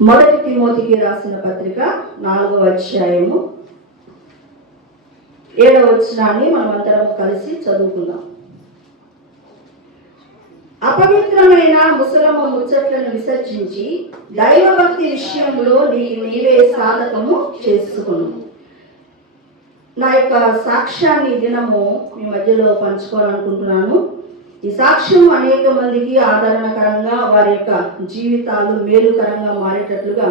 మొదటి తిమోతికి రాసిన పత్రిక 4వ అధ్యాయము 7వ వచనాన్ని మనం అందరం కలిసి చదువుకుందాం. అపవిత్రమైన ముసలమ్మ ముచ్చట్లను విసర్జించి దైవభక్తి విషయంలో నీవే సాధకము చేసుకును. నా యొక్క సాక్ష్యాన్ని దినము మీ మధ్యలో పంచుకోవాలనుకుంటున్నాను. ఈ సాక్ష్యం అనేక మందికి ఆదరణకరంగా, వారి యొక్క జీవితాలు మేలుకరంగా మారేటట్లుగా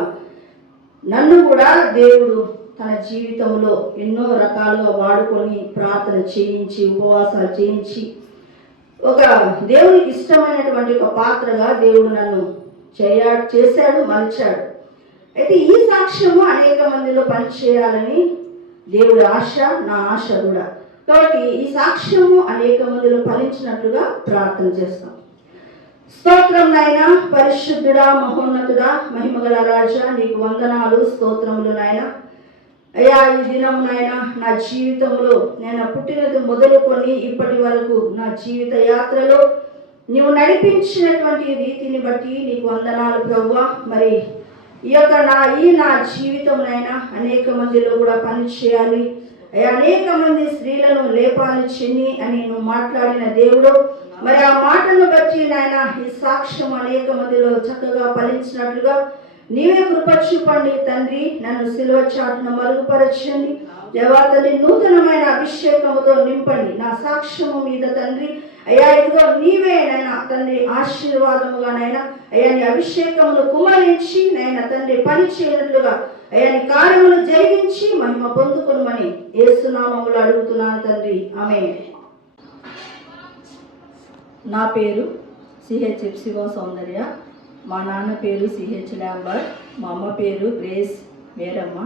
నన్ను కూడా దేవుడు తన జీవితంలో ఎన్నో రకాలుగా వాడుకొని ప్రార్థన చేయించి, ఉపవాసాలు చేయించి, ఒక దేవునికి ఇష్టమైనటువంటి ఒక పాత్రగా దేవుడు నన్ను చేశాడు, మలిచాడు. అయితే ఈ సాక్ష్యము అనేక మందిలో పనిచేయాలని దేవుడి ఆశ, నా ఆశ కూడా. కాబట్టి ఈ సాక్ష్యము అనేక మందిలో ఫలించినట్లుగా ప్రార్థన చేస్తాం. స్తోత్రం నాయనా, పరిశుద్ధుడా, మహోన్నతుడా, మహిమగల రాజా, నీకు వందనాలు, స్తోత్రములు నాయనా. అయ్యా, ఈ దినం నాయనా నా జీవితంలో నేను పుట్టినది మొదలుకొని ఇప్పటి వరకు నా జీవిత యాత్రలో నీవు నడిపించినటువంటి రీతిని బట్టి నీకు వందనాలు ప్రభువా. మరి ఈ యొక్క నా జీవితంనైనా అనేక మందిలో కూడా పని చేయాలి, అనేక మంది స్త్రీలను లేపాలి చిన్ని అని నువ్వు మాట్లాడిన దేవుడు. మరి ఆ మాటను బట్టి నాయన ఈ సాక్ష్యం అనేక మందిలో చక్కగా ఫలించినట్లుగా నీవే కృప చూపండి తండ్రి. నన్ను సిలువ చాటును మరుగుపరచండి దేవా తండ్రి, నూతనమైన అభిషేకముతో నింపండి నా సాక్ష్యము మీద తండ్రి. అయ్యా, ఇదిగో నీవే నైనా తండ్రి ఆశీర్వాదముగా నైనా అయ్యా నీ అభిషేకమును కుమరించి నైనా తండ్రి పని చేయనట్లుగా అయ్యా నీ కార్యములు జరిగించి మహిమ పొందుకునమని యేసు నామములో అడుగుతున్నాను తండ్రి, ఆమేన్. నా పేరు సిహెచ్ ఎప్సిగో సౌందర్య. మా నాన్న పేరు సిహెచ్ ల్యాంబర్ట్, మా అమ్మ పేరు గ్రేస్ వేరమ్మ.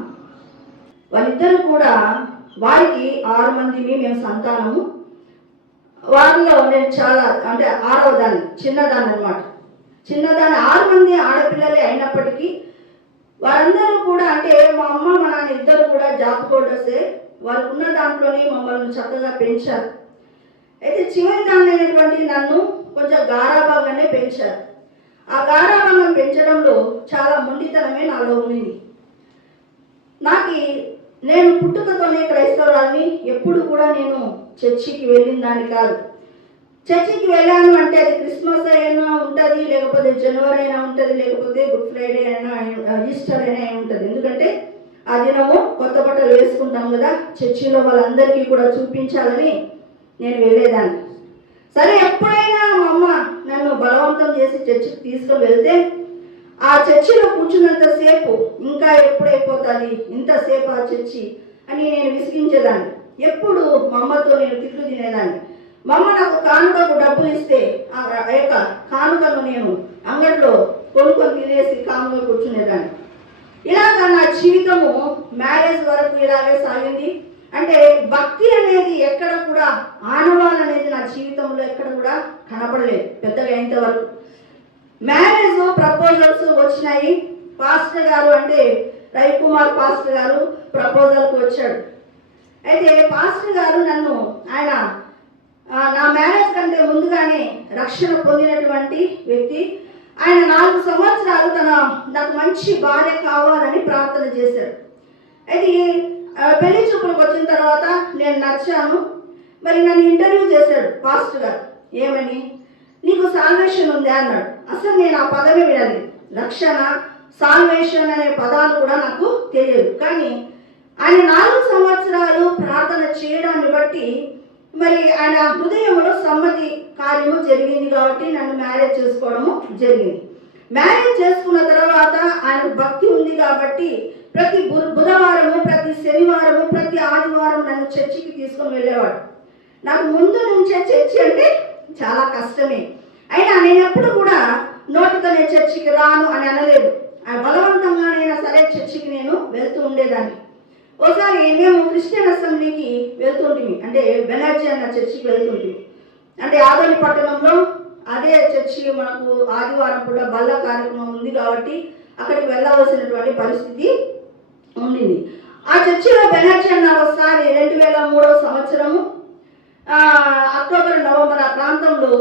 వాళ్ళిద్దరు కూడా, వారికి 6 మందిని మేము సంతానము. వారిలో నేను చాలా అంటే 6వ దాన్ని, చిన్నదాన్ని అనమాట. చిన్నదాన్ని 6 మంది ఆడపిల్లలే అయినప్పటికీ వారందరూ కూడా అంటే మా అమ్మ మా నాన్న ఇద్దరు కూడా జాబ్ హోల్డర్సే. వారికి ఉన్న దాంట్లోనే మమ్మల్ని చక్కగా పెంచారు. అయితే చివరి దాన్ని అయినటువంటి నన్ను కొంచెం గారాబాగానే పెంచారు. ఆ గారాబంగా పెంచడంలో చాలా మొండితనమే నాలో ఉంది. నేను పుట్టుకతోనే క్రైస్తవురాల్ని. ఎప్పుడు కూడా నేను చర్చికి వెళ్ళిన దాన్ని కాదు. చర్చికి వెళ్ళాను అంటే అది క్రిస్మస్ అయినా ఉంటుంది, లేకపోతే జనవరి అయినా ఉంటుంది, లేకపోతే గుడ్ ఫ్రైడే అయినా, ఈస్టర్ అయినా ఉంటుంది. ఎందుకంటే ఆ దినము కొత్త బట్టలు వేసుకుంటాం కదా, చర్చిలో వాళ్ళందరికీ కూడా చూపించాలని నేను వెళ్ళేదాన్ని. సరే, ఎప్పుడైనా మా అమ్మ నన్ను బలవంతం చేసి చర్చికి తీసుకొని వెళ్తే ఆ చర్చిలో కూర్చున్నంతసేపు ఇంకా ఎప్పుడైపోతుంది ఇంతసేపు ఆ చర్చి అని నేను విసిగించేదాన్ని. ఎప్పుడు మా అమ్మతో నేను తిట్లు తినేదాన్ని. మా అమ్మ నాకు కానుకకు డబ్బులు ఇస్తే ఆ యొక్క కానుకను నేను అంగడిలో కొనుక్కొని తినేసి కానుకలు కూర్చునేదాన్ని. ఇలాగా నా జీవితము మ్యారేజ్ వరకు ఇలాగే సాగింది. అంటే భక్తి అనేది ఎక్కడ కూడా, ఆనవాళ్ళు అనేది నా జీవితంలో ఎక్కడ కూడా కనపడలేదు పెద్దగా ఇంతవరకు. మ్యారేజ్ ప్రపోజల్స్ వచ్చినాయి. పాస్టర్ గారు అంటే రవికుమార్ పాస్టర్ గారు ప్రపోజల్కి వచ్చాడు. అయితే పాస్టర్ గారు ఆయన నా మ్యారేజ్ కంటే ముందుగానే రక్షణ పొందినటువంటి వ్యక్తి. ఆయన 4 సంవత్సరాలు నాకు మంచి భార్య కావాలని ప్రార్థన చేశాడు. అయితే పెళ్లి చూపులకు వచ్చిన తర్వాత నేను నచ్చాను. మరి నన్ను ఇంటర్వ్యూ చేశాడు పాస్టర్ గారు. ఏమని, నీకు సాల్వేషన్ ఉందా అన్నాడు. అసలు నేను ఆ పదమే వినలేదు. రక్షణ, సాల్వేషన్ అనే పదాలు కూడా నాకు తెలియదు. కానీ ఆయన 4 సంవత్సరాలు ప్రార్థన చేయడాన్ని బట్టి మరి ఆయన హృదయంలో సమ్మతి కార్యము జరిగింది కాబట్టి నన్ను మ్యారేజ్ చేసుకోవడము జరిగింది. మ్యారేజ్ చేసుకున్న తర్వాత ఆయన భక్తి ఉంది కాబట్టి ప్రతి బుధవారము, ప్రతి శనివారము, ప్రతి ఆదివారం నన్ను చర్చికి తీసుకొని వెళ్ళేవాడు. నాకు ముందు నుంచే చర్చి అంటే చాలా కష్టమే. అయినా నేను ఎప్పుడు కూడా నోటితో నేను చర్చికి రాను అని అనలేదు. బలవంతంగానైనా సరే చర్చికి నేను వెళ్తూ ఉండేదాన్ని. ఒకసారి మేము క్రిస్టియన్ అసెంబ్లీకి వెళ్తుంటిమి, అంటే బెనర్జీ అన్న చర్చికి వెళ్తుంటిమి. అంటే ఆదోని పట్టణంలో అదే చర్చి మనకు ఆదివారం పూట బల్ల కార్యక్రమం ఉంది కాబట్టి అక్కడికి వెళ్ళవలసినటువంటి పరిస్థితి ఉండింది. ఆ చర్చిలో బెనర్జీ అన్న ఒకసారి 2003వ సంవత్సరము అక్టోబర్, నవంబర్ ఆ ప్రాంతంలో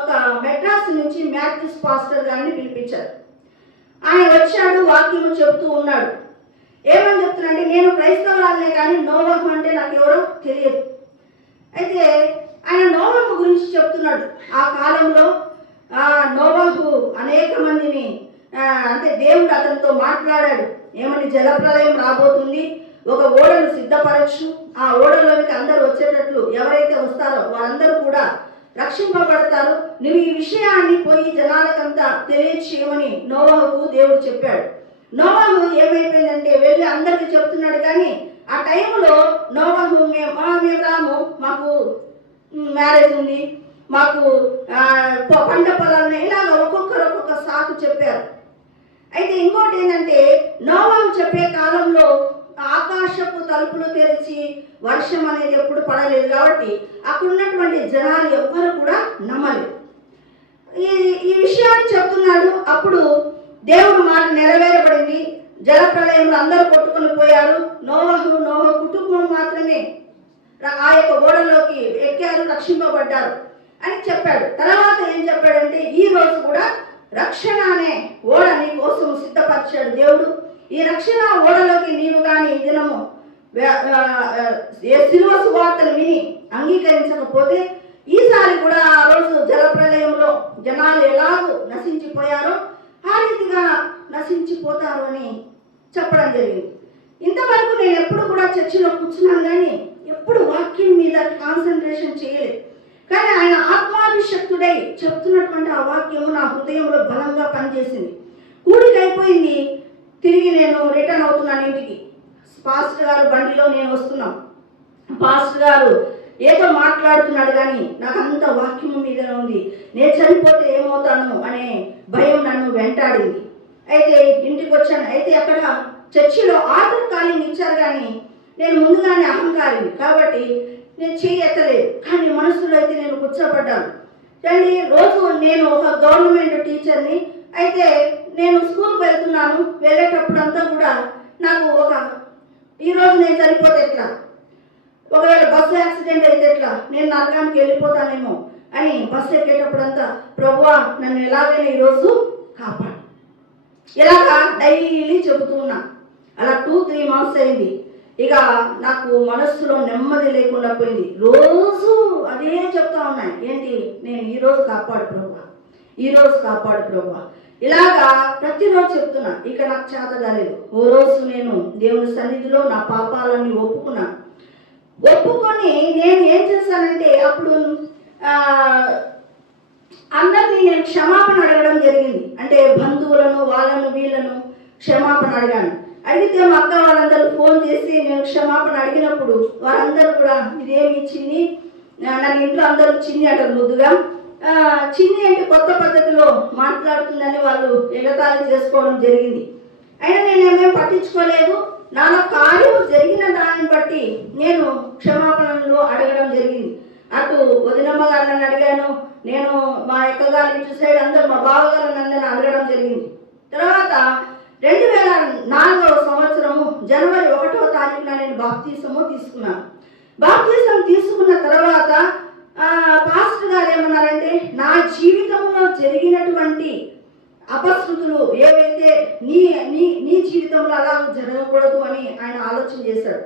ఒక మెడ్రాస్ నుంచి మ్యాథ్యూస్ పాస్టర్ గారిని పిలిపించారు. ఆయన వచ్చాడు, వాక్యము చెబుతూ ఉన్నాడు. ఏమని చెప్తున్నాడంటే, నేను క్రైస్తవురాలనే కానీ నోవహు అంటే నాకు ఎవరో తెలియదు. అయితే ఆయన నోవహు గురించి చెప్తున్నాడు. ఆ కాలంలో నోవహు అనేక మందిని అంటే దేవుడు అతనితో మాట్లాడాడు. ఏమని, జలప్రలయం రాబోతుంది, ఒక ఓడను సిద్ధపరచు, ఆ ఓడలోనికి అందరూ వచ్చేటట్లు ఎవరైతే వస్తారో వారందరూ కూడా రక్షింపబడతారు, నువ్వు ఈ విషయాన్ని పోయి జనాలకంతా తెలియచేయమని నోవహుకు దేవుడు చెప్పాడు. నోవహు ఏమైపోయిందంటే వెళ్ళి అందరికీ చెప్తున్నాడు. కానీ ఆ టైంలో నోవహు మేము రాము, మాకు మ్యారేజ్ ఉంది, మాకు పంట పొలాలు, ఇలాగ ఒక్కొక్కరు ఒక్కొక్క సాకు చెప్పారు. అయితే ఇంకోటి ఏంటంటే, నోవహు చెప్పే కాలంలో ఆకాశపు తలుపులు తెరిచి వర్షం అనేది ఎప్పుడు పడలేదు కాబట్టి అక్కడ ఉన్నటువంటి జనాలు ఎవ్వరు కూడా నమ్మలేదు. ఈ విషయాన్ని చెప్తున్నాడు. అప్పుడు దేవుడు మాట నెరవేరబడింది. జలప్రలయంలో అందరూ కొట్టుకొని పోయారు. నోవహు కుటుంబం మాత్రమే ఆ యొక్క ఓడలోకి ఎక్కారు, రక్షింపబడ్డారు అని చెప్పాడు. తర్వాత ఏం చెప్పాడంటే, ఈ రోజు కూడా రక్షణ అనే ఓడ నీ కోసం సిద్ధపరిచాడు దేవుడు. ఈ రక్షణ ఓడలోకి నీవు కానీ ఈ దినము సిలువ సువార్తను విని అంగీకరించకపోతే ఈసారి కూడా ఆ రోజు జలప్రలయంలో జనాలు ఎలాగూ నశించిపోయారో ఆ రీతిగా నశించిపోతారు అని చెప్పడం జరిగింది. ఇంతవరకు నేను ఎప్పుడు కూడా చర్చిలో కూర్చున్నాను కానీ ఎప్పుడు వాక్యం మీద కాన్సన్ట్రేషన్ చేయలేదు. కానీ ఆయన ఆత్మాభిషక్తుడై చెప్తున్నటువంటి ఆ వాక్యము నా హృదయంలో బలంగా పనిచేసింది. కూడికి అయిపోయింది, తిరిగి నేను రిటర్న్ అవుతున్నాను ఇంటికి. పాస్టర్ గారు బండిలో నేను వస్తున్నాం. పాస్టర్ గారు ఏదో మాట్లాడుతున్నాడు కానీ నాకు అంత వాక్యము మీదనే ఉంది. నేను చనిపోతే ఏమవుతాను అనే భయం నన్ను వెంటాడింది. అయితే ఇంటికి వచ్చాను. అయితే అక్కడ చర్చిలో ఆర్డర్ కాలింగ్ ఇచ్చారు కానీ నేను ముందుగానే అహంకారిని కాబట్టి నేను చేయలేదు. కానీ మనసులో అయితే నేను కూర్చోబడ్డాను. కానీ రోజు నేను ఒక గవర్నమెంట్ టీచర్ని. అయితే నేను స్కూల్కి వెళ్తున్నాను. వెళ్ళేటప్పుడు అంతా కూడా నాకు ఈరోజు నేను చనిపోతే ఎట్లా, ఒకవేళ బస్సు యాక్సిడెంట్ అయితే ఎట్లా, నేను నరకానికి వెళ్ళిపోతానేమో అని బస్సు ఎక్కేటప్పుడంతా ప్రభువా నన్ను ఎలాగైనా ఈరోజు కాపాడు, ఇలాగా డైలీ చెబుతూ ఉన్నా. అలా 2-3 months అయింది. ఇక నాకు మనస్సులో నెమ్మది లేకుండా పోయింది. రోజు అదే చెప్తా ఉన్నాయి. ఏంటి, నేను ఈరోజు కాపాడు ప్రభువా, ఈరోజు కాపాడు ప్రభువా, ఇలాగా ప్రతిరోజు చెప్తున్నా. ఇక నాకు చేత కాలేదు. ఓ రోజు నేను దేవుని సన్నిధిలో నా పాపాలన్నీ ఒప్పుకున్నాను. ఒప్పుకొని నేను ఏం చేశానంటే, అప్పుడు అందరినీ నేను క్షమాపణ అడగడం జరిగింది. అంటే బంధువులను, వాళ్ళను వీళ్ళను క్షమాపణ అడిగాను. అడిగితే మా అక్క వాళ్ళందరూ ఫోన్ చేసి నేను క్షమాపణ అడిగినప్పుడు వారందరూ కూడా ఇదేమి చిన్ని, నన్ను ఇంట్లో అందరూ చిన్ని అంటారు ముద్దుగా. చిన్ని అంటే కొత్త పద్ధతిలో మాట్లాడుతుందని వాళ్ళు ఎగతాళి చేసుకోవడం జరిగింది. అయినా నేనేమేం పట్టించుకోలేదు. నాలో కార్యం జరిగిన దాన్ని బట్టి నేను క్షమాపణలు అడగడం జరిగింది. అటు వదినమ్మ గారిని అడిగాను, నేను మా అక్కగారి ఇంటి సైడ్ అందరూ మా బావగారిని అందరిని అడగడం జరిగింది. తర్వాత 2004వ సంవత్సరము జనవరి 1వ తారీఖున నేను బాప్తీసము తీసుకున్నాను. బాప్తీసం తీసుకున్న తర్వాత పాస్టర్ గారు ఏమన్నారంటే, నా జీవితంలో జరిగినటువంటి అపశృతులు ఏవైతే నీ జీవితంలో అలా జరగకూడదు అని ఆయన ఆలోచన చేశాడు.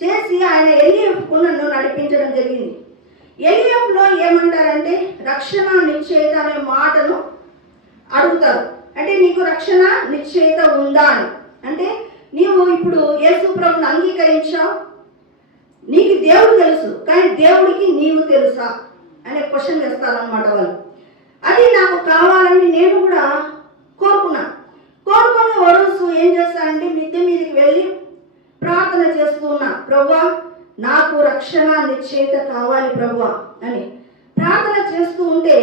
చేసి ఆయన ఎల్ఈఎఫ్కు నన్ను నడిపించడం జరిగింది. ఎల్ఈఎఫ్లో ఏమంటారంటే, రక్షణ నిశ్చయిత అనే మాటను అడుగుతారు. అంటే నీకు రక్షణ నిశ్చయిత ఉందా అని. అంటే నీవు ఇప్పుడు యేసు ప్రభువుని అంగీకరించావు, నీకు దేవుడు తెలుసు కానీ దేవుడికి నీవు తెలుసా అనే క్వశ్చన్ వేస్తారనమాట వాళ్ళు. అది నాకు కావాలని నేను కూడా కోరుకున్నాను. కోరుకొని ఓ రోజు ఏం చేస్తానంటే, మిద్దె మీదకి వెళ్ళి ప్రార్థన చేస్తూ ఉన్నా, ప్రభువా నాకు రక్షణ నిశ్చయిత కావాలి ప్రభువా అని ప్రార్థన చేస్తూ ఉంటే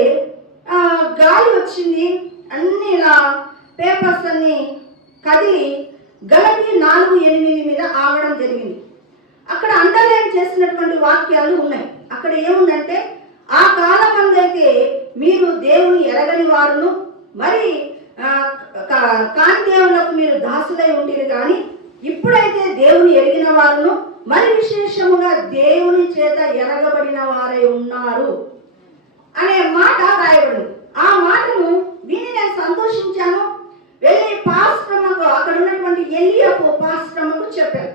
గాలి వచ్చింది. అన్ని ఇలా పేపర్స్ అన్ని కదిలి గలతీ 4:8 మీద ఆగడం జరిగింది. అక్కడ అండర్లైన్ చేసినటువంటి వాక్యాలు ఉన్నాయి. అక్కడ ఏముందంటే, ఆ కాలం అందైతే మీరు దేవుని ఎరగని వారును మరి కాని దేవులకు మీరు దాసులై ఉండేది, కానీ ఇప్పుడైతే దేవుని ఎరిగిన వారును మరి విశేషముగా దేవుని చేత ఎరగబడిన వారై ఉన్నారు అనే మాట రాయబడింది. ఆ మాటను విని నేను సంతోషించాను. వెళ్ళి ఎలియాబు పాస్టమ్మకు చెప్పాను.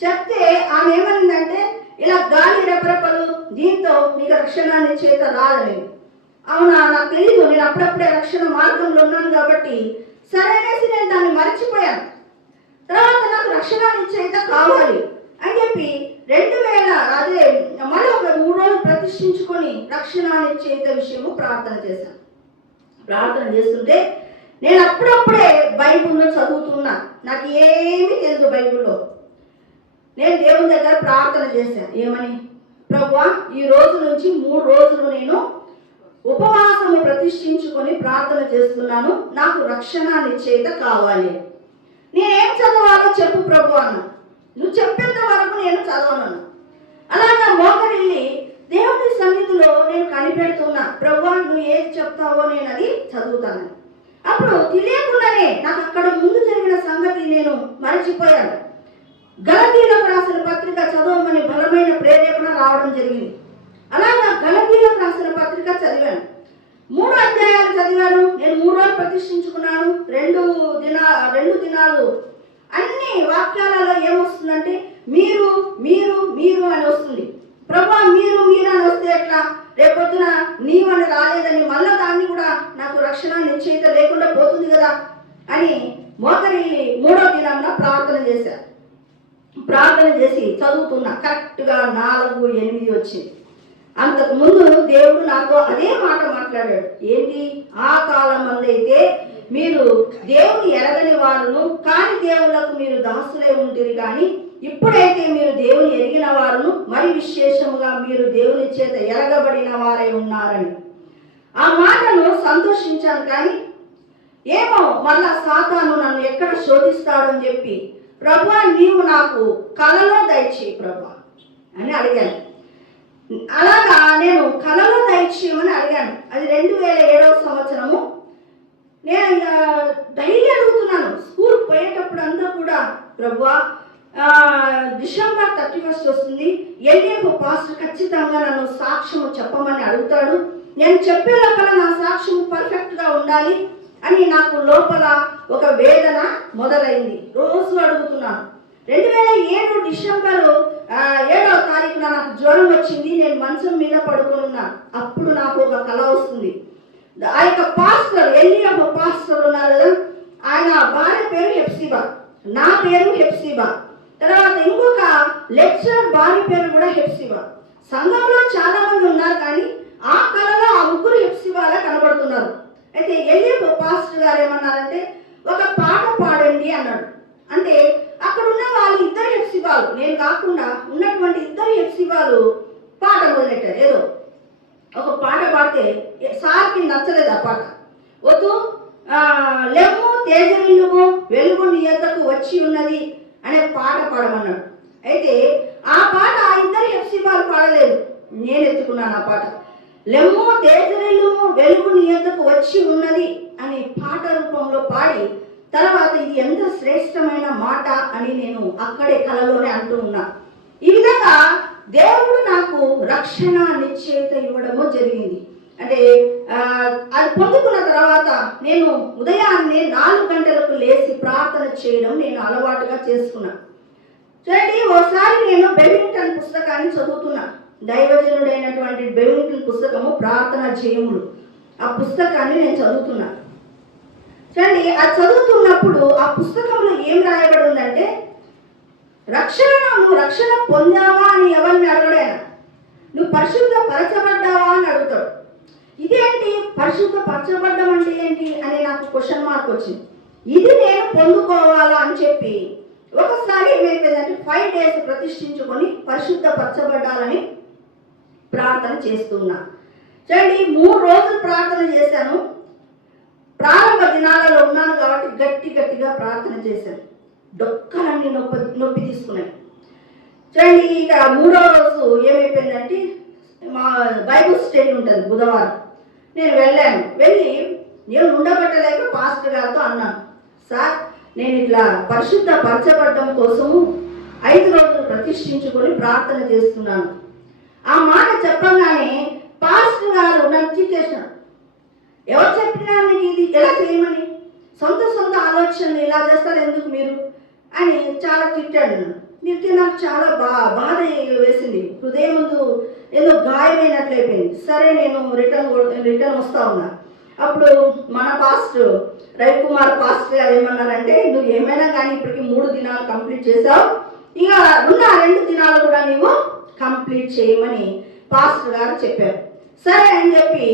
చెప్తే ఆమె ఏమనిందంటే, ఇలా గాలి రెపరెపలు దీంతో నీకు రక్షణ నిశ్చయిత రాదని. అవునా, నాకు తెలీదు, నేను అప్పుడప్పుడే రక్షణ మార్గంలో ఉన్నాను కాబట్టి సరే అనేసి నేను దాన్ని మర్చిపోయాను. తర్వాత నాకు రక్షణ నిశ్చయిత కావాలి అని చెప్పి 2000 మళ్ళీ ఒక 3 రోజులు ప్రతిష్ఠించుకొని రక్షణ నిశ్చయిత విషయము ప్రార్థన చేశాను. ప్రార్థన చేస్తుంటే నేను అప్పుడప్పుడే బైబిల్లో చదువుతున్నా, నాకు ఏమీ తెలియదు బైబిల్లో. నేను దేవుని దగ్గర ప్రార్థన చేశాను. ఏమని? ప్రభువా, ఈ రోజు నుంచి 3 రోజులు నేను ఉపవాసము ప్రతిష్ఠించుకొని ప్రార్థన చేస్తున్నాను, నాకు రక్షణ నిశ్చయిత కావాలి. నేనేం చదవాలో చెప్పు ప్రభు అన్న. నువ్వు చెప్పేంత వరకు నేను చదవను. అలాగా మోకరిల్లి దేవుని సన్నిధిలో నేను కనిపెడుతున్నా, ప్రభువా నువ్వు ఏది చెప్తావో నేను అది చదువుతాను. అప్పుడు తెలియకుండానే నాకు అక్కడ ముందు జరిగిన సంగతి నేను మరచిపోయాను. గలతీయులకు రాసిన పత్రిక చదవమని బలమైన ప్రేరేపణ రావడం జరిగింది. అలాగా గలతీయులకు రాసిన పత్రిక చదివాను. 3 అధ్యాయాలు చదివాను. నేను 3 రోజులు ప్రతిష్ఠించుకున్నాను. 2 దినాలు అన్ని వాక్యాలలో ఏమొస్తుందంటే మీరు మీరు మీరు అని వస్తుంది. ప్రభా మీరు మీరు అని వస్తే ఎట్లా? రేపొద్దున నీవని రాలేదని మళ్ళా దాన్ని కూడా నాకు రక్షణ నిశ్చయిత లేకుండా పోతుంది కదా అని మోకరిల్లి 3వ దినాన ప్రార్థన చేశాను. ప్రార్థన చేసి చదువుతున్నా. కరెక్ట్గా 4:8 వచ్చింది. అంతకు ముందు దేవుడు నాతో అదే మాట మాట్లాడాడు. ఏంటి? ఆ కాలం మందైతే మీరు దేవుని ఎరగని వారును కాని దేవుళ్లకు మీరు దాసులై ఉంటుంది, కానీ ఇప్పుడైతే మీరు దేవుని ఎరిగిన వారును మరి విశేషముగా మీరు దేవుని చేత ఎరగబడిన వారై ఉన్నారని. ఆ మాటను సంతోషించాను. కానీ ఏమో మళ్ళా సాతాను నన్ను ఎక్కడ శోధిస్తాడని చెప్పి, ప్రభువా నీవు నాకు కలలో దయచేయి ప్రభా అని అడిగాను. అలాగా నేను కలలో దయచేయమని అడిగాను. అది 2007వ సంవత్సరము. నేను డైలీ అడుగుతున్నాను. స్కూల్ పోయేటప్పుడు అంతా కూడా, ప్రభువా December 31 వస్తుంది, ఎలియాబు పాస్టర్ ఖచ్చితంగా నన్ను సాక్ష్యము చెప్పమని అడుగుతాడు. నేను చెప్పే లోపల నా సాక్ష్యం పర్ఫెక్ట్గా ఉండాలి అని నాకు లోపల ఒక వేదన మొదలైంది. రోజు అడుగుతున్నాను. 2007 డిసెంబర్ 7వ తారీఖున నాకు జ్వరం వచ్చింది. నేను మంచం మీద పడుకున్నా. అప్పుడు నాకు ఒక కల వస్తుంది. ఆ యొక్క పాస్టర్ ఎలియాబు పాస్టర్ ఉన్నారు కదా, ఆయన భార్య పేరు హెప్సిబా, నా పేరు హెప్సిబా, తర్వాత ఇంకొక లెక్చరర్ భార్య పేరు కూడా హెప్సిబా. సంఘంలో చాలా మంది ఉన్నారు, కానీ ఆ కళలో ఆ 3 హెప్సిబాలా కనబడుతున్నారు. అయితే ఎలియాబు పాస్టర్ గారు ఏమన్నారంటే, ఒక పాట పాడండి అన్నాడు. అంటే అక్కడ ఉన్న వాళ్ళు 2 హెప్సిబాలు, నేను కాకుండా ఉన్నటువంటి 2 హెప్సిబాలు పాట మొదలెట్టారు. ఏదో ఒక పాట పాడితే సార్కి నచ్చలేదు ఆ పాట. వద్దు, లెమ్ము తేజరిల్లుము వెలుగు నీ యొద్దకు వచ్చి ఉన్నది అనే పాట పాడమన్నాడు. అయితే ఆ పాట ఆ 2 హెప్సిబాలు పాడలేదు, నేను ఎత్తుకున్నాను ఆ పాట. లెమ్ము తేజరిల్లుము వెలుగు నీ యొద్దకు వచ్చి ఉన్నది అని పాట రూపంలో పాడి, తర్వాత ఇది ఎంత శ్రేష్టమైన మాట అని నేను అక్కడే కలలోనే అంటూ ఉన్నా. ఈ విధంగా దేవుడు నాకు రక్షణ నిశ్చయిత ఇవ్వడము జరిగింది. అంటే అది పొందుకున్న తర్వాత నేను ఉదయాన్నే 4 గంటలకు లేచి ప్రార్థన చేయడం నేను అలవాటుగా చేసుకున్నా. చూడండి, ఓసారి నేను బెవింగ్టన్ పుస్తకాన్ని చదువుతున్నా. దైవజనుడైనటువంటి బెవింగ్టన్ పుస్తకము ప్రార్థన జయములు, ఆ పుస్తకాన్ని నేను చదువుతున్నా. చూడండి, అది చదువుతున్నప్పుడు ఆ పుస్తకంలో ఏం రాయబడి ఉందంటే, నువ్వు రక్షణ పొందావా అని ఎవరిని అడగడైనా, నువ్వు పరిశుద్ధ పరచబడ్డావా అని అడుగుతాడు. ఇదేంటి పరిశుద్ధ పరచబడ్డం అంటే ఏంటి అని నాకు క్వశ్చన్ మార్క్ వచ్చింది. ఇది నేను పొందుకోవాలా అని చెప్పి ఒకసారి ఏమైపోయిందంటే 5 days ప్రతిష్ఠించుకొని పరిశుద్ధ పరచబడ్డాలని ప్రార్థన చేస్తున్నా. చూడండి, 3 రోజులు ప్రార్థన చేశాను. ప్రారంభ దినాలలో ఉన్నాను కాబట్టి గట్టిగా ప్రార్థన చేశాను. డొక్కలన్నీ నొప్పి తీసుకున్నాయి. చూడండి, ఇక 3వ రోజు ఏమైపోయిందంటే, మా బైబుల్ స్టడీ ఉంటుంది బుధవారం. నేను వెళ్ళి నేను ఉండబట్టలేక పాస్టర్ గారితో అన్నాను, సార్ నేను ఇట్లా పరిశుద్ధ పరచబడ్డం కోసము 5 రోజులు ప్రతిష్ఠించుకొని ప్రార్థన చేస్తున్నాను. ఆ మాట చెప్పగానే పాస్టర్ గారు నన్ను తిట్టేశారు. ఎవరు చెప్పినా మీకు ఇది ఎలా చేయమని? సొంత ఆలోచనలు ఇలా చేస్తారు ఎందుకు మీరు? అని చాలా తిట్టాడు. తిట్టి నాకు చాలా బాధ వేసింది, హృదయం ముందు ఏదో గాయమైనట్లయిపోయింది. సరే నేను రిటర్న్ వస్తా ఉన్నా. అప్పుడు మన పాస్టర్ రవికుమార్ పాస్టర్ గారు ఏమన్నారంటే, నువ్వు ఏమైనా కానీ ఇప్పటికి 3 దినాలు కంప్లీట్ చేసావు, ఇక ఉన్న 2 దినాలు కూడా నీవు కంప్లీట్ చేయమని పాస్టర్ గారు చెప్పారు. సరే అని చెప్పి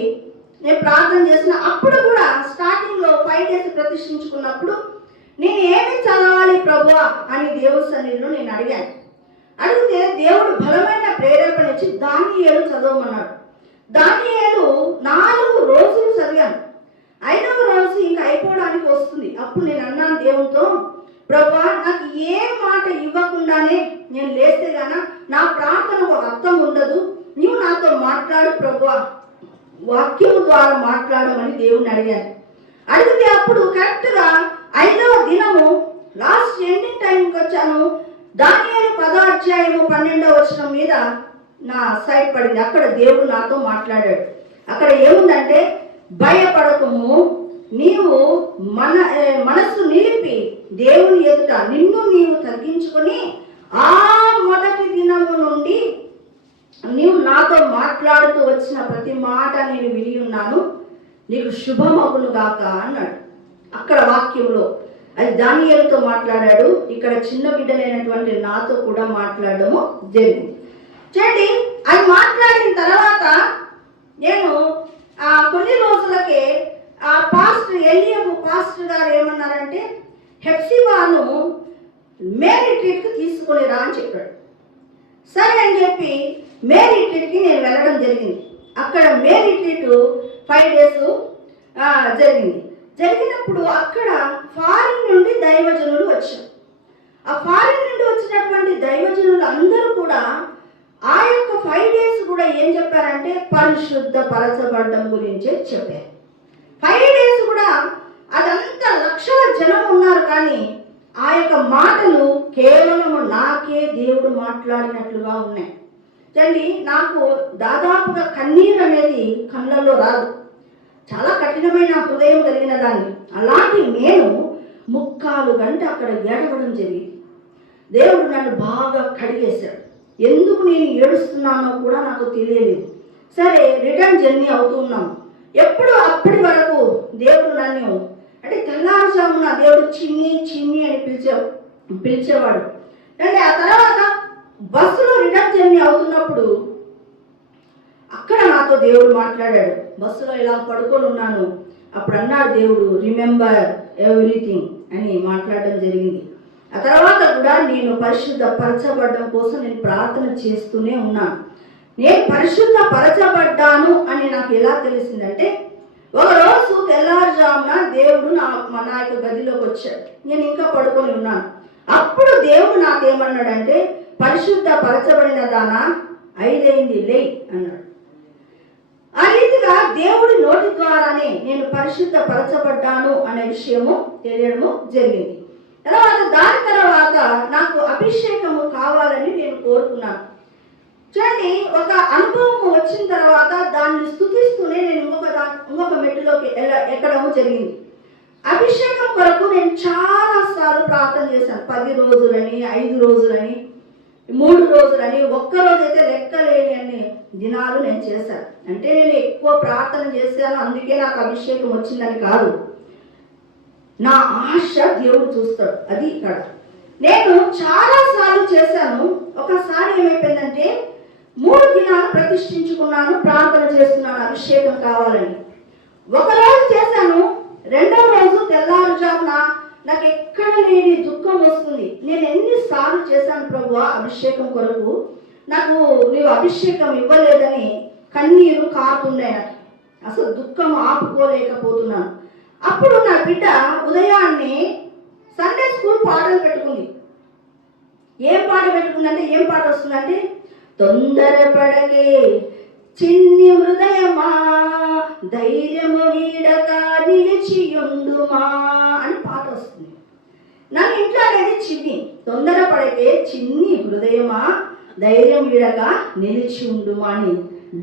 నేను ప్రార్థన చేసిన. అప్పుడు కూడా స్టార్టింగ్లో 5 days ప్రతిష్ఠించుకున్నప్పుడు నేను ఏమి చదవాలి ప్రభువా అని దేవుడి సన్నిధిలో నేను అడిగాను. అడిగితే దేవుడు బలమైన ప్రేరేపణ ఇచ్చి దానియేలు చదవమన్నాడు. దానియేలు 4 రోజులు చదివాను. 5వ రోజు ఇంకా అయిపోవడానికి వస్తుంది. అప్పుడు నేను అన్నాను దేవునితో, ప్రభువా నాకు ఏ మాట ఇవ్వకుండానే నేను లేస్తే గాన నా ప్రార్థనకు అర్థం ఉండదు, నీవు నాతో మాట్లాడు ప్రభువా, వాక్యం ద్వారా మాట్లాడమని దేవుని అడిగాను. అడిగితే అప్పుడు కరెక్ట్గా 5వ దినము లాస్ట్ ఎండింగ్ టైంకి వచ్చాను. దానియేలు 10వ అధ్యాయము 12వ వచనం మీద నా సైట్ పడింది. అక్కడ దేవుడు నాతో మాట్లాడాడు. అక్కడ ఏముందంటే, భయపడకము, నీవు మనస్సు నిలిపి దేవుని ఎదుట నిన్ను నీవు తగ్గించుకొని ఆ మొదటి దినము నుండి నీవు నాతో మాట్లాడుతూ వచ్చిన ప్రతి మాట నేను విని ఉన్నాను, నీకు శుభమగును గాక అన్నాడు. అక్కడ వాక్యంలో అది దానియేలుతో మాట్లాడాడు. ఇక్కడ చిన్న బిడ్డలైనటువంటి నాతో కూడా మాట్లాడడము జరిగింది. చూడండి, అది మాట్లాడిన తర్వాత నేను కొన్ని రోజులకే ఆ పాస్టర్ ఎలియబు పాస్టర్ గారు ఏమన్నారంటే, హెప్సిబాను మేరీ ట్రీట్కి తీసుకొని రా అని చెప్పాడు. సరే అని చెప్పి మేరీ ట్రీట్కి నేను వెళ్ళడం జరిగింది. అక్కడ మేరీ ట్రీట్ 5 days జరిగినప్పుడు అక్కడ ఫారిన్ నుండి దైవజనులు వచ్చారు. ఆ ఫారిన్ నుండి వచ్చినటువంటి దైవజనులు అందరూ కూడా ఆ యొక్క 5 days కూడా ఏం చెప్పారంటే పరిశుద్ధ పరచబడడం గురించే చెప్పారు. 5 days కూడా అదంతా లక్షల జనం ఉన్నారు, కానీ ఆ యొక్క మాటలు కేవలం నాకే దేవుడు మాట్లాడినట్లుగా ఉన్నాయి. చూడండి, నాకు దాదాపుగా కన్నీరు అనేది కళ్ళల్లో రాదు, చాలా కఠినమైన హృదయం కలిగిన దాన్ని. అలాంటి నేను 3/4 గంట అక్కడ ఏడవడం జరిగింది. దేవుడు నన్ను బాగా కడిగేశాడు. ఎందుకు నేను ఏడుస్తున్నానో కూడా నాకు తెలియలేదు. సరే, రిటర్న్ జర్నీ అవుతున్నాం. అప్పటి వరకు దేవుడు నన్ను అంటే తెల్లారుజామున దేవుడు చిన్ని అని పిలిచేవాడు. అంటే ఆ తర్వాత బస్సులో రిటర్న్ జర్నీ అవుతున్నప్పుడు అక్కడ నాతో దేవుడు మాట్లాడాడు. బస్సులో ఇలా పడుకొని ఉన్నాను. అప్పుడు అన్నాడు దేవుడు, రిమెంబర్ ఎవ్రీథింగ్ అని మాట్లాడడం జరిగింది. ఆ తర్వాత కూడా నేను పరిశుద్ధ పరచబడడం కోసం నేను ప్రార్థన చేస్తూనే ఉన్నాను. నేను పరిశుద్ధ పరచబడ్డాను అని నాకు ఎలా తెలిసిందంటే, ఒకరోజు తెల్లారుజామున దేవుడు నా యొక్క గదిలోకి వచ్చాడు. నేను ఇంకా పడుకొని ఉన్నాను. అప్పుడు దేవుడు నాకేమన్నాడంటే, పరిశుద్ధ పరచబడిన దానా 5 అయింది లే అన్నాడు. ఆ రీతిగా దేవుడి నోటి ద్వారానే నేను పరిశుద్ధ పరచబడ్డాను అనే విషయము తెలియడము జరిగింది. దాని తర్వాత నాకు అభిషేకము కావాలని నేను కోరుకున్నాను. చూడండి, ఒక అనుభవం వచ్చిన తర్వాత దాన్ని స్తుతిస్తూనే నేను ఇంకొక మెట్టులోకి ఎక్కడము జరిగింది. అభిషేకం కొరకు నేను చాలాసార్లు ప్రార్థన చేశాను. 10 రోజులని, 5 రోజులని, 3 రోజులని, ఒక్కరోజు అయితే లెక్కలేని అన్ని దినాలు నేను చేశాను. అంటే నేను ఎక్కువ ప్రార్థన చేశాను, అందుకే నాకు అభిషేకం వచ్చిందని కాదు. నా ఆశ దేవుడు చూస్తాడు. అది ఇక్కడ నేను చాలాసార్లు చేశాను. ఒకసారి ఏమైపోయిందంటే, 3 దినాలు ప్రతిష్ఠించుకున్నాను, ప్రార్థన చేస్తున్నాను అభిషేకం కావాలని. ఒకరోజు చేశాను. 2వ రోజు తెల్లారుజామున నాకు ఎక్కడ లేని దుఃఖం వస్తుంది. నేను ఎన్నిసార్లు చేశాను ప్రభువా అభిషేకం కొరకు, నాకు నీవు అభిషేకం ఇవ్వలేదని కన్నీరు కారుతున్నాయి. నాకు అసలు దుఃఖం ఆపుకోలేకపోతున్నాను. అప్పుడు నా బిడ్డ ఉదయాన్నే సండే స్కూల్ పాటలు పెట్టుకుంది. ఏం పాట పెట్టుకుందంటే, ఏం పాట వస్తుందంటే, తొందరపడకే చిన్ని హృదయమా ధైర్యము వీడక నిలిచియుండుమా అని పాట వస్తుంది. నన్ను ఇంట్లో అనేది చిన్ని, తొందరపడకే చిన్ని హృదయమా ధైర్యం వీడక నిలిచి ఉండుమా అని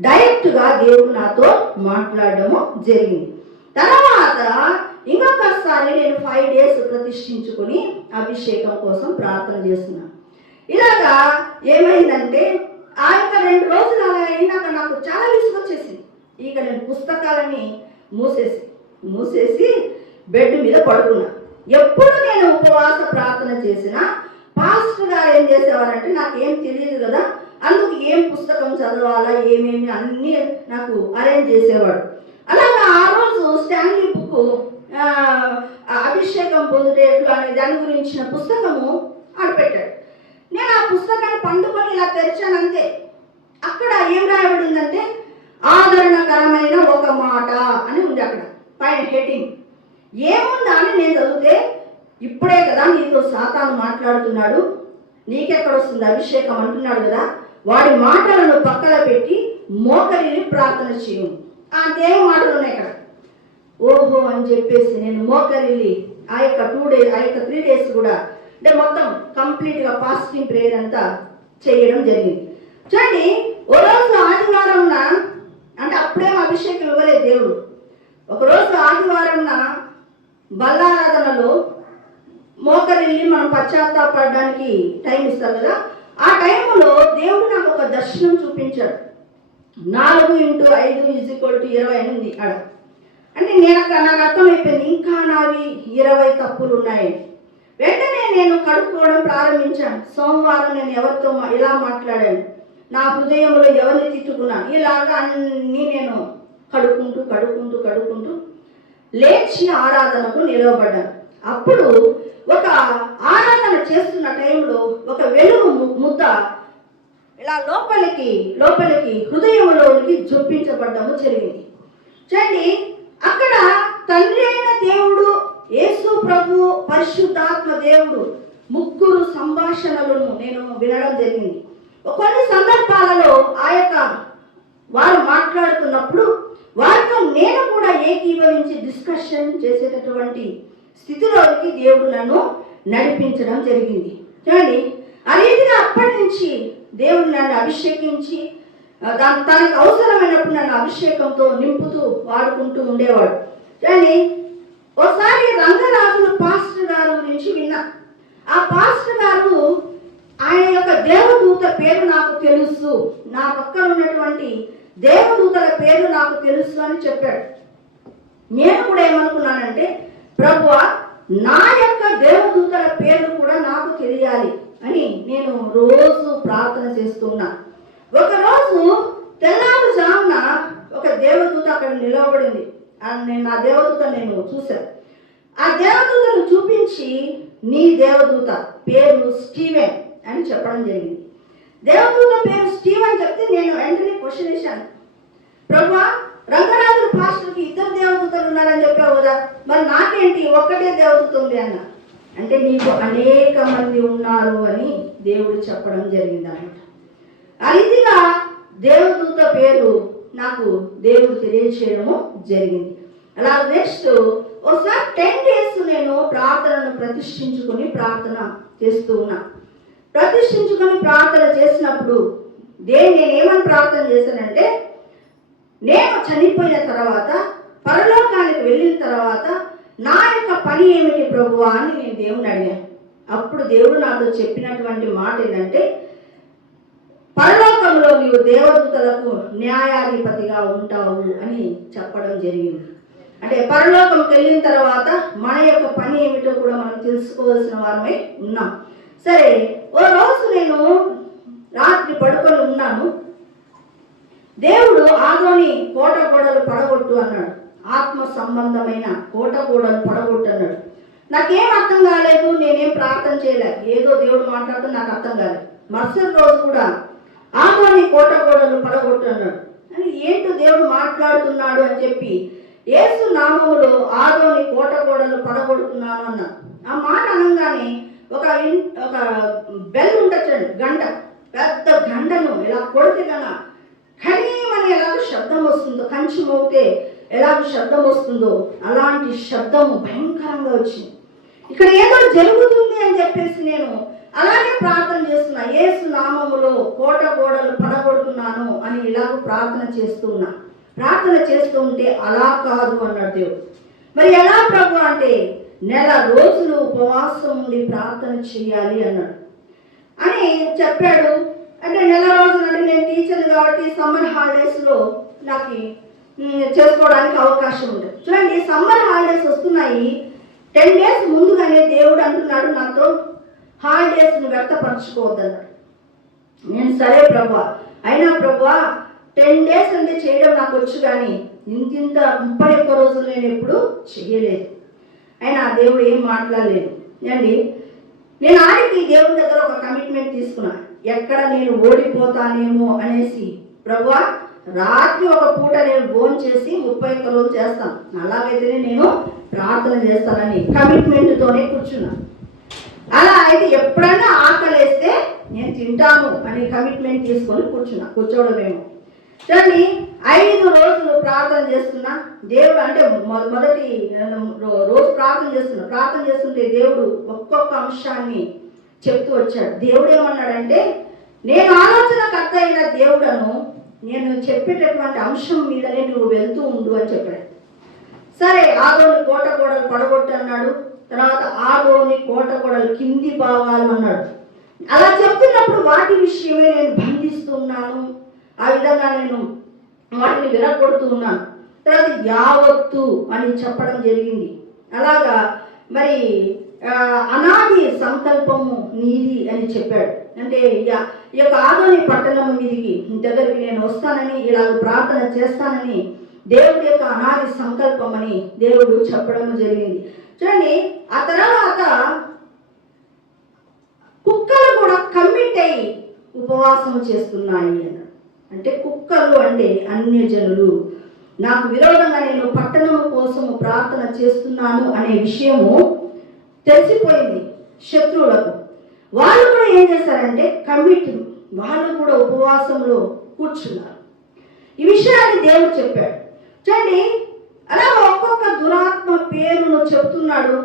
డైరెక్ట్గా దేవుడు నాతో మాట్లాడడము జరిగింది. తర్వాత ఇంకొకసారి నేను 5 days ప్రతిష్ఠించుకొని అభిషేకం కోసం ప్రార్థన చేస్తున్నాను. ఇలాగా ఏమైందంటే ఆ యొక్క 2 రోజులు అలా అయినాక నాకు చాలా విసుగొచ్చేసింది. ఇక నేను పుస్తకాలని మూసేసి బెడ్ మీద పడుకున్నా. ఎప్పుడు నేను ఉపవాస ప్రార్థన చేసినా పాస్టర్ గారు ఏం చేసేవారంటే, నాకేం తెలియదు కదా, అందుకు ఏం పుస్తకం చదవాలా ఏమేమి అన్నీ నాకు అరేంజ్ చేసేవాడు. అలాగా ఆ రోజు స్టాన్లీ బుక్ అభిషేకం పొందుటేట్లు అనే దాని గురించిన పుస్తకము ఆడపెట్టాడు. నేను ఆ పుస్తకాన్ని పండుకొని ఇలా తెరిచానంతే. అక్కడ ఏం రాయబడి ఉందంటే, ఆదరణకరమైన ఒక మాట అని ఉంది అక్కడ పైన హెడ్డింగ్. ఏముందా అని నేను చదివితే, ఇప్పుడే కదా నీతో సాతాను మాట్లాడుతున్నాడు, నీకెక్కడ వస్తుంది అభిషేకం అంటున్నాడు కదా, వాడి మాటలను పక్కన పెట్టి మోకరిని ప్రార్థన చేయు. ఆ దేవ మాటలు ఉన్నాయి అక్కడ. ఓహో అని చెప్పేసి నేను మోకరిల్లి ఆ యొక్క 3 days కూడా అంటే మొత్తం కంప్లీట్గా ఫాస్టింగ్ ప్రేయర్ అంతా చేయడం జరిగింది. చూడండి, ఓ రోజు ఆదివారంన, అంటే అప్పుడేం అభిషేకం ఇవ్వలేదు దేవుడు. ఒకరోజు ఆదివారంన బల్లారాధనలో మోకరిల్లి మనం పశ్చాత్తాపడడానికి టైం ఇస్తారు కదా, ఆ టైంలో దేవుడు నాకు ఒక దర్శనం చూపించాడు. 4x5 = 20 ఆడ. అంటే నాకు అర్థమైపోయింది, ఇంకా నావి 20 తప్పులు ఉన్నాయి. వెంటనే నేను కడుక్కోవడం ప్రారంభించాను. సోమవారం నేను ఎవరితో ఇలా మాట్లాడాను, నా హృదయంలో ఎవరిని తిట్టుకున్నాను, ఇలాగా అన్నీ నేను కడుక్కుంటూ లేచి ఆరాధనకు నిలవబడ్డాను. అప్పుడు ఒక ఆరాధన చేస్తున్న టైంలో ఒక వెలుగు ముద్ద ఇలా లోపలికి హృదయంలోనికి జొప్పించబడ్డము జరిగింది. చూడండి, అక్కడ తండ్రి అయిన దేవుడు, యేసు ప్రభు, పరిశుద్ధాత్మ దేవుడు ముగ్గురు సంభాషణలను నేను వినడం జరిగింది. కొన్ని సందర్భాలలో ఆ యొక్క వారు మాట్లాడుతున్నప్పుడు వారితో నేను కూడా ఏకీభవించి డిస్కషన్ చేసేటటువంటి స్థితిలోకి దేవుడు నన్ను నడిపించడం జరిగింది. చూడండి, ఆ రీతిగా అప్పటి నుంచి దేవుడు నన్ను అభిషేకించి తనకు అవసరమైనప్పుడు నన్ను అభిషేకంతో నింపుతూ వాడుకుంటూ ఉండేవాడు. చూడండి, ఒకసారి రంగరాజుల పాస్టర్ గారు గురించి విన్నా. ఆ పాస్టర్ గారు ఆయన యొక్క దేవదూత పేరు నాకు తెలుసు, నా పక్కన ఉన్నటువంటి దేవదూతల పేరు నాకు తెలుసు అని చెప్పాడు. నేను కూడా ఏమనుకున్నానంటే, ప్రభువా, నా యొక్క దేవదూతల పేర్లు కూడా నాకు తెలియాలి అని నేను రోజు ప్రార్థన చేస్తున్నా. ఒకరోజు తెల్లవారుజామున ఒక దేవదూత అక్కడ నిలవబడింది. నా దేవదూత నేను చూశాను. ఆ దేవదూతను చూపించి, నీ దేవదూత పేరు స్టీవెన్ అని చెప్పడం జరిగింది. దేవదూత పేరు స్టీవెన్ చెప్తే నేను వెంటనే క్వశ్చన్ వేశాను, ప్రభువా, రంగరాజుల పాస్టర్కి 2 దేవదూతలు ఉన్నారని చెప్పావు కదా, మరి నాకేంటి ఒక్కటే దేవదూత ఉంది అన్న. అంటే నీకు అనేక మంది ఉన్నారు అని దేవుడు చెప్పడం జరిగింది అన్నమాట. ఆ రీతిగా దేవదూత పేరు నాకు దేవుడు తెలియచేయడము జరిగింది. అలా నెక్స్ట్ ఒకసారి 10 days నేను ప్రార్థనను ప్రతిష్ఠించుకొని ప్రార్థన చేస్తూ ఉన్నా. ప్రతిష్ఠించుకొని ప్రార్థన చేసినప్పుడు నేనేమని ప్రార్థన చేశానంటే, నేను చనిపోయిన తర్వాత పరలోకానికి వెళ్ళిన తర్వాత నా యొక్క పని ఏమిటి ప్రభువా అని నేను దేవుని అడిగాను. అప్పుడు దేవుడు నాతో చెప్పినటువంటి మాట ఏంటంటే, పరలోకంలో నీవు దేవదూతలకు న్యాయాధిపతిగా ఉంటావు అని చెప్పడం జరిగింది. అంటే పరలోకంకి వెళ్ళిన తర్వాత మన యొక్క పని ఏమిటో కూడా మనం తెలుసుకోవాల్సిన వారమై ఉన్నాం. సరే, ఓ రోజు నేను రాత్రి పడుకొని ఉన్నాను. దేవుడు ఆదోని కోట గోడలు పడగొట్టు అన్నాడు. ఆత్మ సంబంధమైన కోట గోడలు పడగొట్టు అన్నాడు. నాకేం అర్థం కాలేదు, నేనేం ప్రార్థన చేయలేదు, ఏదో దేవుడు మాట్లాడుతూ నాకు అర్థం కాలేదు. మరుసటి రోజు కూడా ఆదోని కోట గోడలు పడగొట్టు అన్నాడు. అని ఏంటో దేవుడు మాట్లాడుతున్నాడు అని చెప్పి యేసు నామములో ఆదోని కోట గోడలు పడగొడుతున్నాను అన్నాడు. ఆ మాట అనగానే ఒక బెల్ ఉంటుంది, గంట, పెద్ద గంటను ఇలా కొడితే కన్నా ఖనీమని ఎలాగ శబ్దం వస్తుందో, కంచి మోగితే ఎలాగ శబ్దం వస్తుందో అలాంటి శబ్దము భయంకరంగా వచ్చింది. ఇక్కడ ఏదో జరుగుతుంది అని చెప్పేసి నేను అలాగే ప్రార్థన చేస్తున్నా. యేసు నామములో కోట గోడలు పడగొడుతున్నాను అని ఇలాగ ప్రార్థన చేస్తూ ఉంటే అలా కాదు అన్నాడు దేవుడు. మరి ఎలా ప్రభు అంటే నెల రోజులు ఉపవాసం ఉండి ప్రార్థన చేయాలి అన్నాడు అని చెప్పాడు. అంటే నెల రోజులు అంటే నేను టీచర్ కాబట్టి సమ్మర్ హాలిడేస్లో నాకు చేసుకోవడానికి అవకాశం ఉంటుంది. చూడండి, సమ్మర్ హాలిడేస్ వస్తున్నాయి, 10 days ముందుగానే దేవుడు అంటున్నాడు నాతో, హాలిడేస్ని వ్యక్తపరచుకోవద్దన్నాడు. నేను సరే ప్రభా, అయినా ప్రభా 10 days అంటే చేయడం నాకు వచ్చు, కానీ ఇంత 31 రోజులు నేను ఎప్పుడు చేయలేదు. అయినా దేవుడు ఏం మాట్లాడలేదు అండి. నేను ఆడికి దేవుడి దగ్గర ఒక కమిట్మెంట్ తీసుకున్నా, ఎక్కడ నేను ఓడిపోతానేమో అనేసి, ప్రభువా రాత్రి ఒక పూట నేను భోజనం చేసి 31 రోజులు చేస్తాను, అలాగైతేనే నేను ప్రార్థన చేస్తానని కమిట్మెంట్తోనే కూర్చున్నా. అలా అయితే ఎప్పుడైనా ఆకలేస్తే నేను తింటాను అని కమిట్మెంట్ తీసుకొని కూర్చోవడమేమో. చూడండి, 5 రోజులు ప్రార్థన చేస్తున్నా. దేవుడు అంటే మొదటి రోజు ప్రార్థన చేస్తుంటే దేవుడు ఒక్కొక్క అంశాన్ని చెప్తూ వచ్చాడు. దేవుడు ఏమన్నాడంటే, నేను ఆలోచనకర్త అయిన దేవుడను, నేను చెప్పేటటువంటి అంశం మీదనే నువ్వు వెళ్తూ ఉండు అని చెప్పాడు. సరే, ఆదోని కోట గోడలు పడగొట్టు అన్నాడు. తర్వాత ఆదోని కోట గోడలు కింది భాగాలు అన్నాడు. అలా చెప్తున్నప్పుడు వాటి విషయమే నేను బంధిస్తున్నాను, ఆ విధంగా నేను వాటిని విరగొడుతూ ఉన్నాను. తర్వాత యావత్తు అని చెప్పడం జరిగింది. అలాగా మరి అనాది సంకల్పము నీది అని చెప్పాడు. అంటే ఈ యొక్క ఆదోని పట్టణం మీదికి దగ్గరికి నేను వస్తానని, ఇలాగ ప్రార్థన చేస్తానని దేవుడి యొక్క అనాది సంకల్పం అని దేవుడు చెప్పడం జరిగింది. చూడండి, ఆ తర్వాత కుక్కలు కూడా కమిట్ అయ్యి ఉపవాసం చేస్తున్నాయి అన్నాడు. అంటే కుక్కలు అంటే అన్యజనులు, నాకు విరోధంగా నేను పట్టణం కోసము ప్రార్థన చేస్తున్నాను అనే విషయము తెలిసిపోయింది శత్రువులకు. వాళ్ళు కూడా ఏం చేశారంటే కమిట్, వాళ్ళు కూడా ఉపవాసంలో కూర్చున్నారు. ఈ విషయాన్ని దేవుడు చెప్పాడు. చూడండి, అలా ఒక్కొక్క దురాత్మ పేరును చెప్తున్నాడు.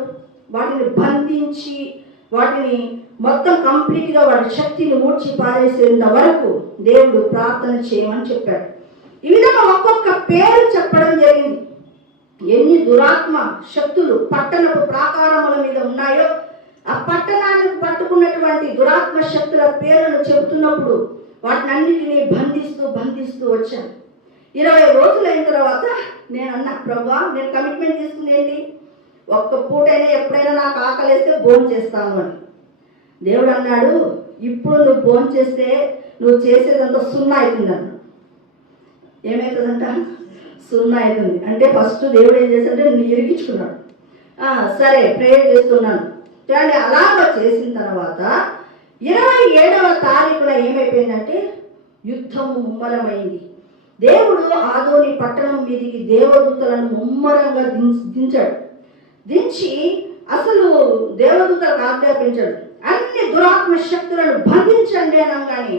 వాటిని బంధించి వాటిని మొత్తం కంప్లీట్గా వాటి శక్తిని ఊడ్చి పారేసేంత వరకు దేవుడు ప్రార్థన చేయమని చెప్పాడు. ఈ విధంగా ఒక్కొక్క పేరు చెప్పడం జరిగింది. ఎన్ని దురాత్మ శక్తులు పట్టణపు ప్రాకారముల మీద ఉన్నాయో ఆ పట్టణానికి పట్టుకున్నటువంటి దురాత్మ శక్తుల పేర్లను చెబుతున్నప్పుడు వాటిని అన్నిటినీ బంధిస్తూ వచ్చాను. 20 రోజులు అయిన తర్వాత నేను అన్నా, ప్రభువా నేను కమిట్మెంట్ తీసుకుంది ఏంటి, ఒక్క పూటైనా ఎప్పుడైనా నాకు ఆకలేస్తే భోజనం చేస్తాను అని. దేవుడు అన్నాడు, ఇప్పుడు నువ్వు భోజనం చేస్తే నువ్వు చేసేదంతా 0 అవుతుంది అన్న. ఏమవుతుందంట? 0 అవుతుంది. అంటే ఫస్ట్ దేవుడు ఏం చేశాడంటే నువ్వు ఇరిగించుకున్నాడు. సరే ప్రేయర్ చేస్తున్నాను. చూడండి, అలాగ చేసిన తర్వాత 27వ తారీఖున ఏమైపోయిందంటే యుద్ధము ముమ్మరమైంది. దేవుడు ఆదోని పట్టణం మీదికి దేవదూతలను ముమ్మరంగా దించాడు. దించి అసలు దేవదూతలకు ఆజ్ఞాపించాడు, అన్ని దురాత్మ శక్తులను బంధించండి అనగానే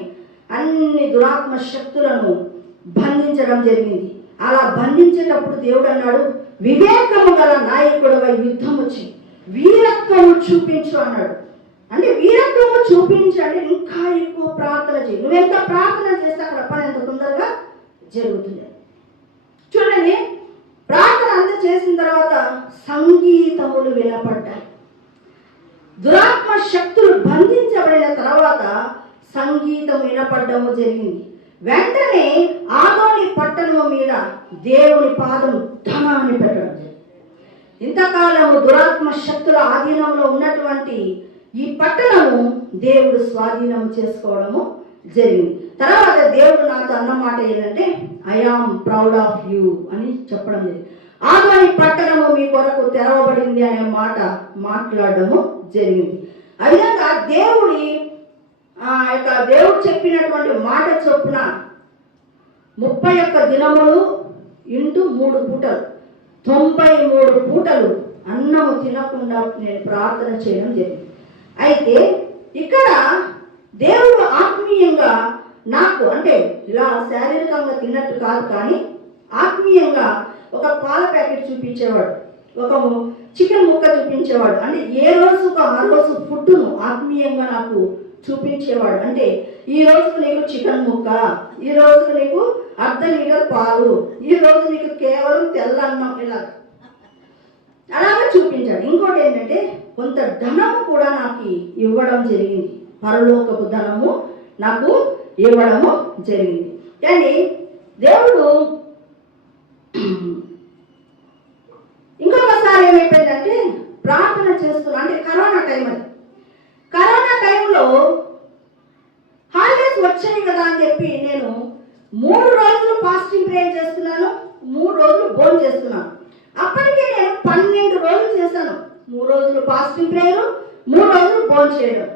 అన్ని దురాత్మ శక్తులను బంధించడం జరిగింది. అలా బంధించేటప్పుడు దేవుడు అన్నాడు, వివేకము గల నాయకుడవై యుద్ధం వచ్చి వీరత్వము చూపించు అన్నాడు. అంటే వీరత్వము చూపించండి, ఇంకా ఎక్కువ ప్రార్థన చేయి. నువ్వెంత ప్రార్థన చేస్తే అక్కడ పని ఎంత తొందరగా జరుగుతుంది. చూడండి, ప్రార్థన అంత చేసిన తర్వాత సంగీతములు వినపడ్డాయి. దురాత్మ శక్తులు బంధించబడిన తర్వాత సంగీతం వినపడ్డము జరిగింది. వెంటనే ఆదోని పట్టణము మీద దేవుని పాదం ధనాన్ని పెట్టడం జరిగింది. ఇంతకాలము దురాత్మ శక్తుల ఆధీనంలో ఉన్నటువంటి ఈ పట్టణము దేవుడు స్వాధీనం చేసుకోవడము జరిగింది. తర్వాత దేవుడు నాతో అన్నమాట ఏంటంటే, I am proud of you అని చెప్పడం జరిగింది. ఆదోని పట్టణము మీ కొరకు తెరవబడింది అనే మాట మాట్లాడడము జరిగింది. ఆ విధంగా దేవుడు చెప్పినటువంటి మాట చొప్పున 31 దినములు ఇంటూ 3 పూటలు 93 పూటలు అన్నము తినకుండా నేను ప్రార్థన చేయడం జరిగింది. అయితే ఇక్కడ దేవుడు ఆత్మీయంగా నాకు, అంటే ఇలా శారీరకంగా తిన్నట్టు కాదు, కానీ ఆత్మీయంగా ఒక పాల ప్యాకెట్ చూపించేవాడు, ఒక చికెన్ ముక్క చూపించేవాడు. అంటే ఏ రోజుకు ఆ రోజు ఫుడ్ను ఆత్మీయంగా నాకు చూపించేవాడు. అంటే ఈ రోజుకు నీకు చికెన్ ముక్క, ఈ రోజుకు నీకు 1/2 లీటర్ పాలు, ఈ రోజు నీకు కేవలం తెల్లన్నం, ఇలా అలాగే చూపించాడు. ఇంకోటి ఏంటంటే కొంత ధనము కూడా నాకు ఇవ్వడం జరిగింది, పరలోకపు ధనము నాకు ఇవ్వడము జరిగింది. కానీ దేవుడు ఇంకొకసారి ఏమైపోయిందంటే ప్రార్థన చేస్తున్నా, అంటే కరోనా టైం అది. కరోనా టైంలో హాలిడేస్ వచ్చాయి కదా అని చెప్పి నేను 3 రోజులు ఫాస్టింగ్ ప్రేయర్ చేస్తున్నాను, 3 రోజులు భోజనం చేస్తున్నాను. అప్పటికే నేను 12 రోజులు చేశాను. 3 రోజులు ఫాస్టింగ్ ప్రేయర్, 3 రోజులు భోజనం చేయడం.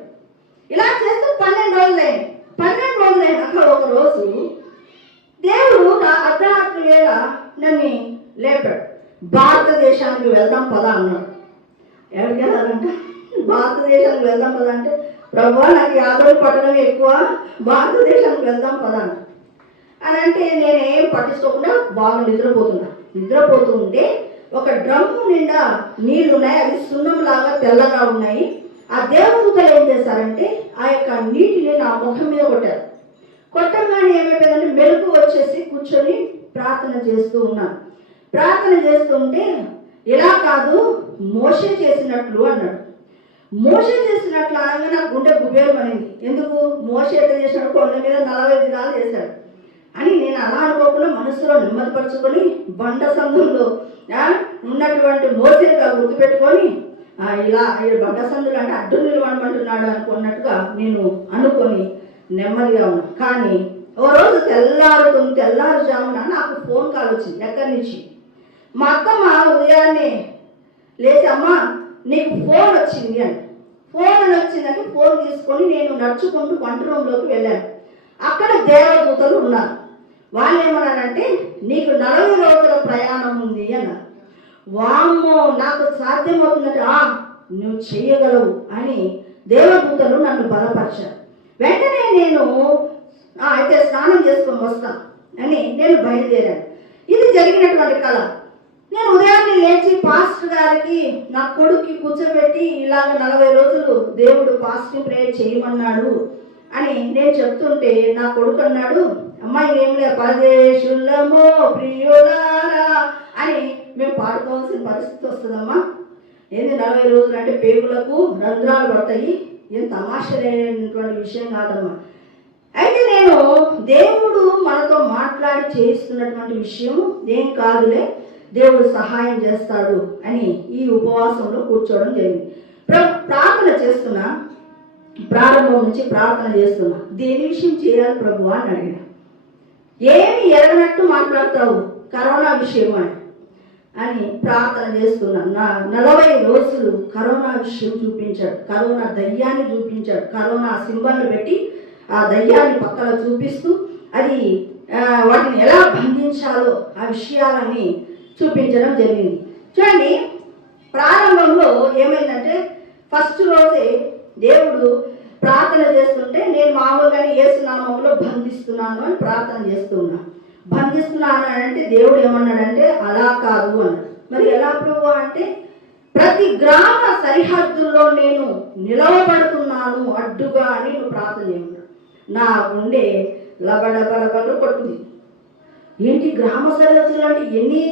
ఇలా చేస్తూ 12 రోజులైంది. 12 రోజులైనాక ఒక రోజు దేవుడు అర్ధరాత్రి వేళ నన్ను లేపాడు. భారతదేశానికి వెళ్దాం పదా అన్నాడు. ఎక్కడికి వెళ్ళాలంట? భారతదేశానికి వెళ్దాం పదా అంటే, ప్రభువా నాకు యాదవ్ పట్టడం ఎక్కువ, భారతదేశానికి వెళ్దాం పదా అని అంటే నేనేం పట్టించుకోకుండా బాగా నిద్రపోతూ ఉంటే ఒక డ్రమ్ము నిండా నీళ్లు ఉన్నాయి, అవి సున్నంలాగా తెల్లగా ఉన్నాయి. ఆ దేవదూతలు ఏం చేశారంటే ఆ యొక్క నీటిని నా ముఖం మీద కొట్టారు. కొట్టగానే ఏమైపోయిందంటే మెలకు వచ్చేసి కూర్చొని ప్రార్థన చేస్తూ ఉన్నాను. ప్రార్థన చేస్తూ ఉంటే ఇలా కాదు మోషే చేసినట్లు అన్నాడు. మోషే చేసినట్లు అనగా నాకు గుండె గుబేలు పడింది. ఎందుకు? మోషే ఎట్లా చేసినాడు? కొండ మీద 40 దినాలు చేశాడు అని నేను అలా అనుకోకుండా మనసులో నెమ్మదిపరుచుకొని బండ సందుల్లో ఉన్నటువంటి మోసేగా గుర్తుపెట్టుకొని ఇలా బండ సందులు అంటే అడ్డు నిలవడమంటున్నాడు అనుకున్నట్టుగా నేను అనుకొని నెమ్మదిగా ఉన్నాను. కానీ ఓ రోజు తెల్లారుజామున నాకు ఫోన్ కాల్ వచ్చింది. ఎక్కడి నుంచి? మా అత్తమ్మ ఉదయాన్నే లేచి, అమ్మ నీకు ఫోన్ వచ్చింది అని. ఫోన్ అని వచ్చిందంటే ఫోన్ తీసుకొని నేను నడుచుకుంటూ వంట రూమ్లోకి వెళ్ళాను. అక్కడ దేవదూతలు ఉన్నారు. వాళ్ళు ఏమన్నారంటే నీకు 40 రోజుల ప్రయాణం ఉంది అన్నారు. వామ్మో, నాకు సాధ్యమవుతుందంటే నువ్వు చెయ్యగలవు అని దేవదూతలు నన్ను బలపరిచారు. వెంటనే నేను అయితే స్నానం చేసుకొని వస్తాను అని నేను బయలుదేరాను. ఇది జరిగినటువంటి కళ. నేను ఉదయాన్నే లేచి పాస్టర్ గారికి నా కొడుక్కి కూర్చోబెట్టి ఇలాగ 40 రోజులు దేవుడు ఫాస్టింగ్ ప్రేయర్ చేయమన్నాడు అని నేను చెప్తుంటే నా కొడుకు అన్నాడు, అమ్మాయి ఏం లే పరదేశులమో ప్రియులారా అని మేము పాడుకోవాల్సిన పరిస్థితి వస్తుందమ్మా. ఏంది 40 రోజులు అంటే పేగులకు రంధ్రాలు పడతాయి, ఏం తమాషా లేనటువంటి విషయం కాదమ్మా. అయితే నేను దేవుడు మనతో మాట్లాడి చేస్తున్నటువంటి విషయం ఏం కాదులే, దేవుడు సహాయం చేస్తాడు అని ఈ ఉపవాసంలో కూర్చోవడం జరిగింది. ప్రార్థన చేస్తున్నా, ప్రారంభం నుంచి ప్రార్థన చేస్తున్నా. దేని విషయం చేయాలి ప్రభు అని అడిగిన. ఏమి ఎరగనట్టు మాట్లాడతావు కరోనా విషయం అని ప్రార్థన చేస్తున్నా. నా 40 రోజులు కరోనా విషయం చూపించాడు, కరోనా దయ్యాన్ని చూపించాడు. కరోనా సింబల్ని పెట్టి ఆ దయ్యాన్ని పక్కన చూపిస్తూ అది వాటిని ఎలా బంధించాలో ఆ విషయాలని చూపించడం జరిగింది. చూడండి, ప్రారంభంలో ఏమైందంటే ఫస్ట్ రోజే దేవుడు ప్రార్థన చేస్తుంటే నేను మామూలుగానే యేసు నామములో బంధిస్తున్నాను అని ప్రార్థన బంధిస్తున్నాను అంటే దేవుడు ఏమన్నాడంటే అలా కాదు అన్నాడు. మరి ఎలా ప్రభు అంటే ప్రతి గ్రామ సరిహద్దుల్లో నేను నిలవబడుతున్నాను అడ్డుగా అని నువ్వు ప్రార్థన చేయమన్నాడు. నా గుండె లబడబడబడు కొట్టుకుంది. ఏంటి గ్రామ సరిహద్దులు అంటే ఎన్ని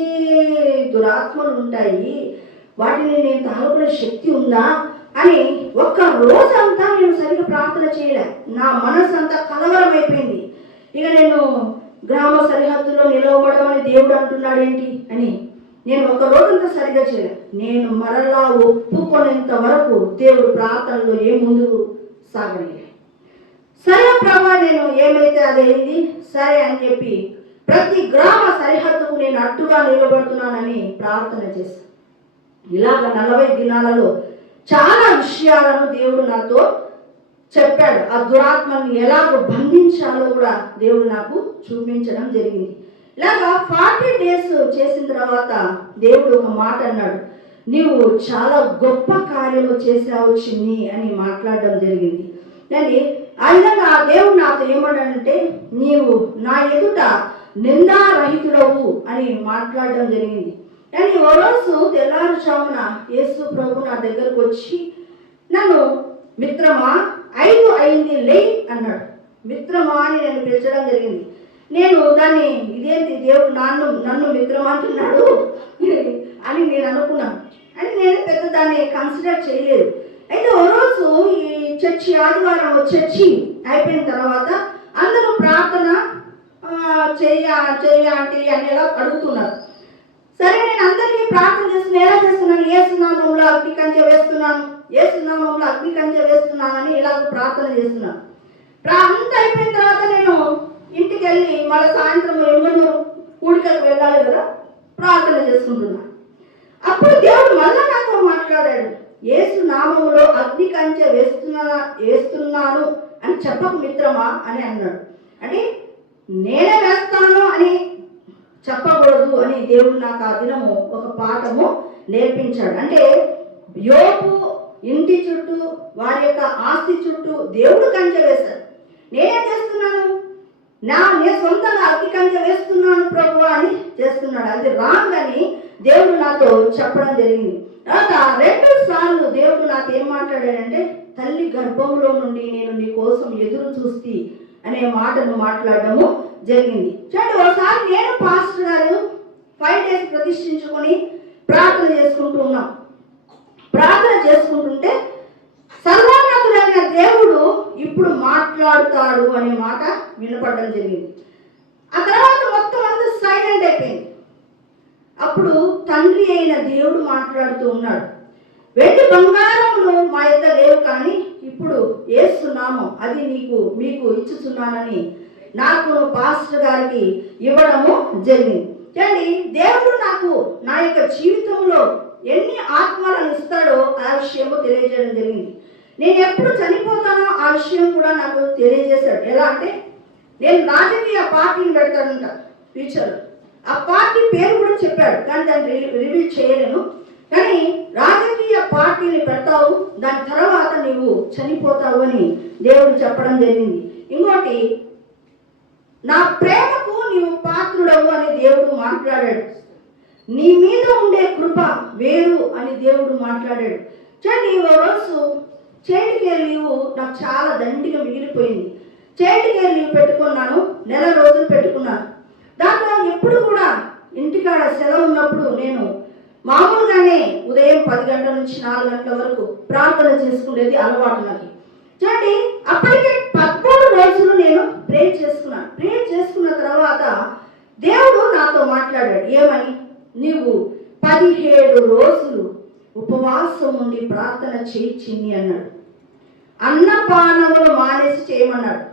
దురాత్మలు ఉంటాయి, వాటిని నేను తాలూకునే శక్తి ఉందా అని ఒక్క రోజంతా నేను సరిగ్గా ప్రార్థన చేయలే. నా మనసు అంతా కలవరం అయిపోయింది. ఇక నేను గ్రామ సరిహద్దులో నిలవబడడం అని దేవుడు అంటున్నాడు ఏంటి అని నేను ఒక రోజంతా సరిగ్గా చేయలే. నేను మరలా ఒప్పుకునేంత వరకు దేవుడు ప్రార్థనలో ముందుకు సాగలేదు. సరే ప్రభా, నేను ఏమైతే అదేంది సరే అని చెప్పి ప్రతి గ్రామ సరిహద్దుకు నేను అడ్డుగా నిలబడుతున్నానని ప్రార్థన చేశాను. ఇలాగ 40 దినాలలో చాలా విషయాలను దేవుడు నాతో చెప్పాడు. ఆ దురాత్మని ఎలాగ బంధించాలో కూడా దేవుడు నాకు చూపించడం జరిగింది. ఇలాగా 40 డేస్ చేసిన తర్వాత దేవుడు ఒక మాట అన్నాడు, నీవు చాలా గొప్ప కార్యము చేసావు చిన్ని అని మాట్లాడడం జరిగింది. కానీ ఆ విధంగా దేవుడు నాతో ఏమన్నాడంటే నీవు నా ఎదుట నిందారహితుడవు అని మాట్లాడడం జరిగింది. కానీ ఓ రోజు తెల్లారుజామున యేసు ప్రభు నా దగ్గరకు వచ్చి నన్ను మిత్రమా 5 అయింది లే అన్నాడు. మిత్రమా అని నేను పిలిచడం జరిగింది. నేను దాన్ని ఇదేంటి దేవుడు నన్ను మిత్రమా అంటున్నాడు అని నేను అనుకున్నాను. అని నేను పెద్ద దాన్ని కన్సిడర్ చేయలేదు. అయితే ఓ రోజు ఈ చర్చి ఆదివారం చర్చి అయిపోయిన తర్వాత అందరూ ప్రార్థన చెయ్య ఆంటీ అని ఎలా అడుగుతున్నారు. సరే, నేను అందరికీ ప్రార్థన చేస్తున్నా. ఎలా చేస్తున్నాను? యేసునామములో అగ్ని కంచె వేస్తున్నాను, యేసునామములో అగ్ని కంచె వేస్తున్నానని ఇలా ప్రార్థన చేస్తున్నాను. అంతా అయిపోయిన తర్వాత నేను ఇంటికి వెళ్ళి మళ్ళీ సాయంత్రం ఎలుగురు కూడికలకు వెళ్ళాలి కదా, ప్రార్థన చేసుకుంటున్నాను. అప్పుడు దేవుడు మళ్ళా నాతో మాట్లాడాడు. యేసు నామములో అగ్ని కంచె వేస్తున్నాను అని చెప్పకు మిత్రమా అని అన్నాడు. అంటే నేనే వేస్తాను అని చెప్పకూడదు అని దేవుడు నాకు ఆ దినము ఒక పాఠము నేర్పించాడు. అంటే యోబు ఇంటి చుట్టూ, వారి యొక్క ఆస్తి చుట్టూ దేవుడు కంచె వేశాడు. నేనేం చేస్తున్నాను? నేను సొంతంగా అగ్ని కంచె వేస్తున్నాను ప్రభు అని చేస్తున్నాడు. అది రాంగ్ అని దేవుడు నాతో చెప్పడం జరిగింది. తర్వాత 2 సార్లు దేవుడు నాతో ఏం మాట్లాడాడంటే, తల్లి గర్భంలో నుండి నేను నీ కోసం ఎదురు చూస్తీ అనే మాటను మాట్లాడడము జరిగింది. చూడండి, ఒకసారి నేను పాస్టర్ గారు 5 days ప్రతిష్ఠించుకొని ప్రార్థన చేసుకుంటుంటే సర్వోన్నతుడైన దేవుడు ఇప్పుడు మాట్లాడుతాడు అనే మాట వినపడడం జరిగింది. ఆ తర్వాత మొత్తం అంతా సైలెంట్ అయిపోయింది. అప్పుడు తండ్రి అయిన దేవుడు మాట్లాడుతూ ఉన్నాడు. వెండి బంగారములు మా యొద్ద లేవు, కానీ ఇప్పుడు యేసునామం అది మీకు ఇచ్చుచున్నానని నాకు పాస్టర్ గారికి ఇవ్వడము జరిగింది. చూడండి, దేవుడు నాకు నా యొక్క జీవితంలో ఎన్ని ఆత్మలను ఇస్తాడో ఆ విషయము తెలియజేయడం జరిగింది. నేను ఎప్పుడు చనిపోతానో ఆ విషయం కూడా నాకు తెలియజేశాడు. ఎలా అంటే, నేను రాజకీయ పార్టీని పెడతానంట ఫ్యూచర్లో. ఆ పార్టీ పేరు కూడా చెప్పాడు, కానీ దాన్ని రివీల్ చేయలేను. కానీ రాజకీయ పార్టీని పెడతావు, దాని తర్వాత నీవు చనిపోతావు అని దేవుడు చెప్పడం జరిగింది. ఇంకోటి, నా ప్రేమకు నీవు పాత్రుడవు అని దేవుడు మాట్లాడాడు. నీ మీద ఉండే కృప వేరు అని దేవుడు మాట్లాడాడు. చూడండి, ఓ రోజు చైల్డ్ కేర్ లీవ్ నాకు చాలా దండిగా మిగిలిపోయింది. చైల్డ్ కేర్ లీవ్ పెట్టుకున్నాను, 1 నెల రోజులు పెట్టుకున్నాను. దాంట్లో ఎప్పుడు కూడా ఇంటికాడ సెలవు ఉన్నప్పుడు నేను మామూలుగానే ఉదయం 10 గంటల నుంచి 4 గంటల వరకు ప్రార్థన చేసుకునేది అలవాటు నాకు. చూడండి, అప్పటికే 13 రోజులు నేను ప్రే చేసుకున్న తర్వాత దేవుడు నాతో మాట్లాడాడు. ఏమని? నీవు 17 రోజులు ఉపవాసం ఉండి ప్రార్థన చేయించింది అన్నాడు. అన్నపానములు మానేసి చేయమన్నాడు.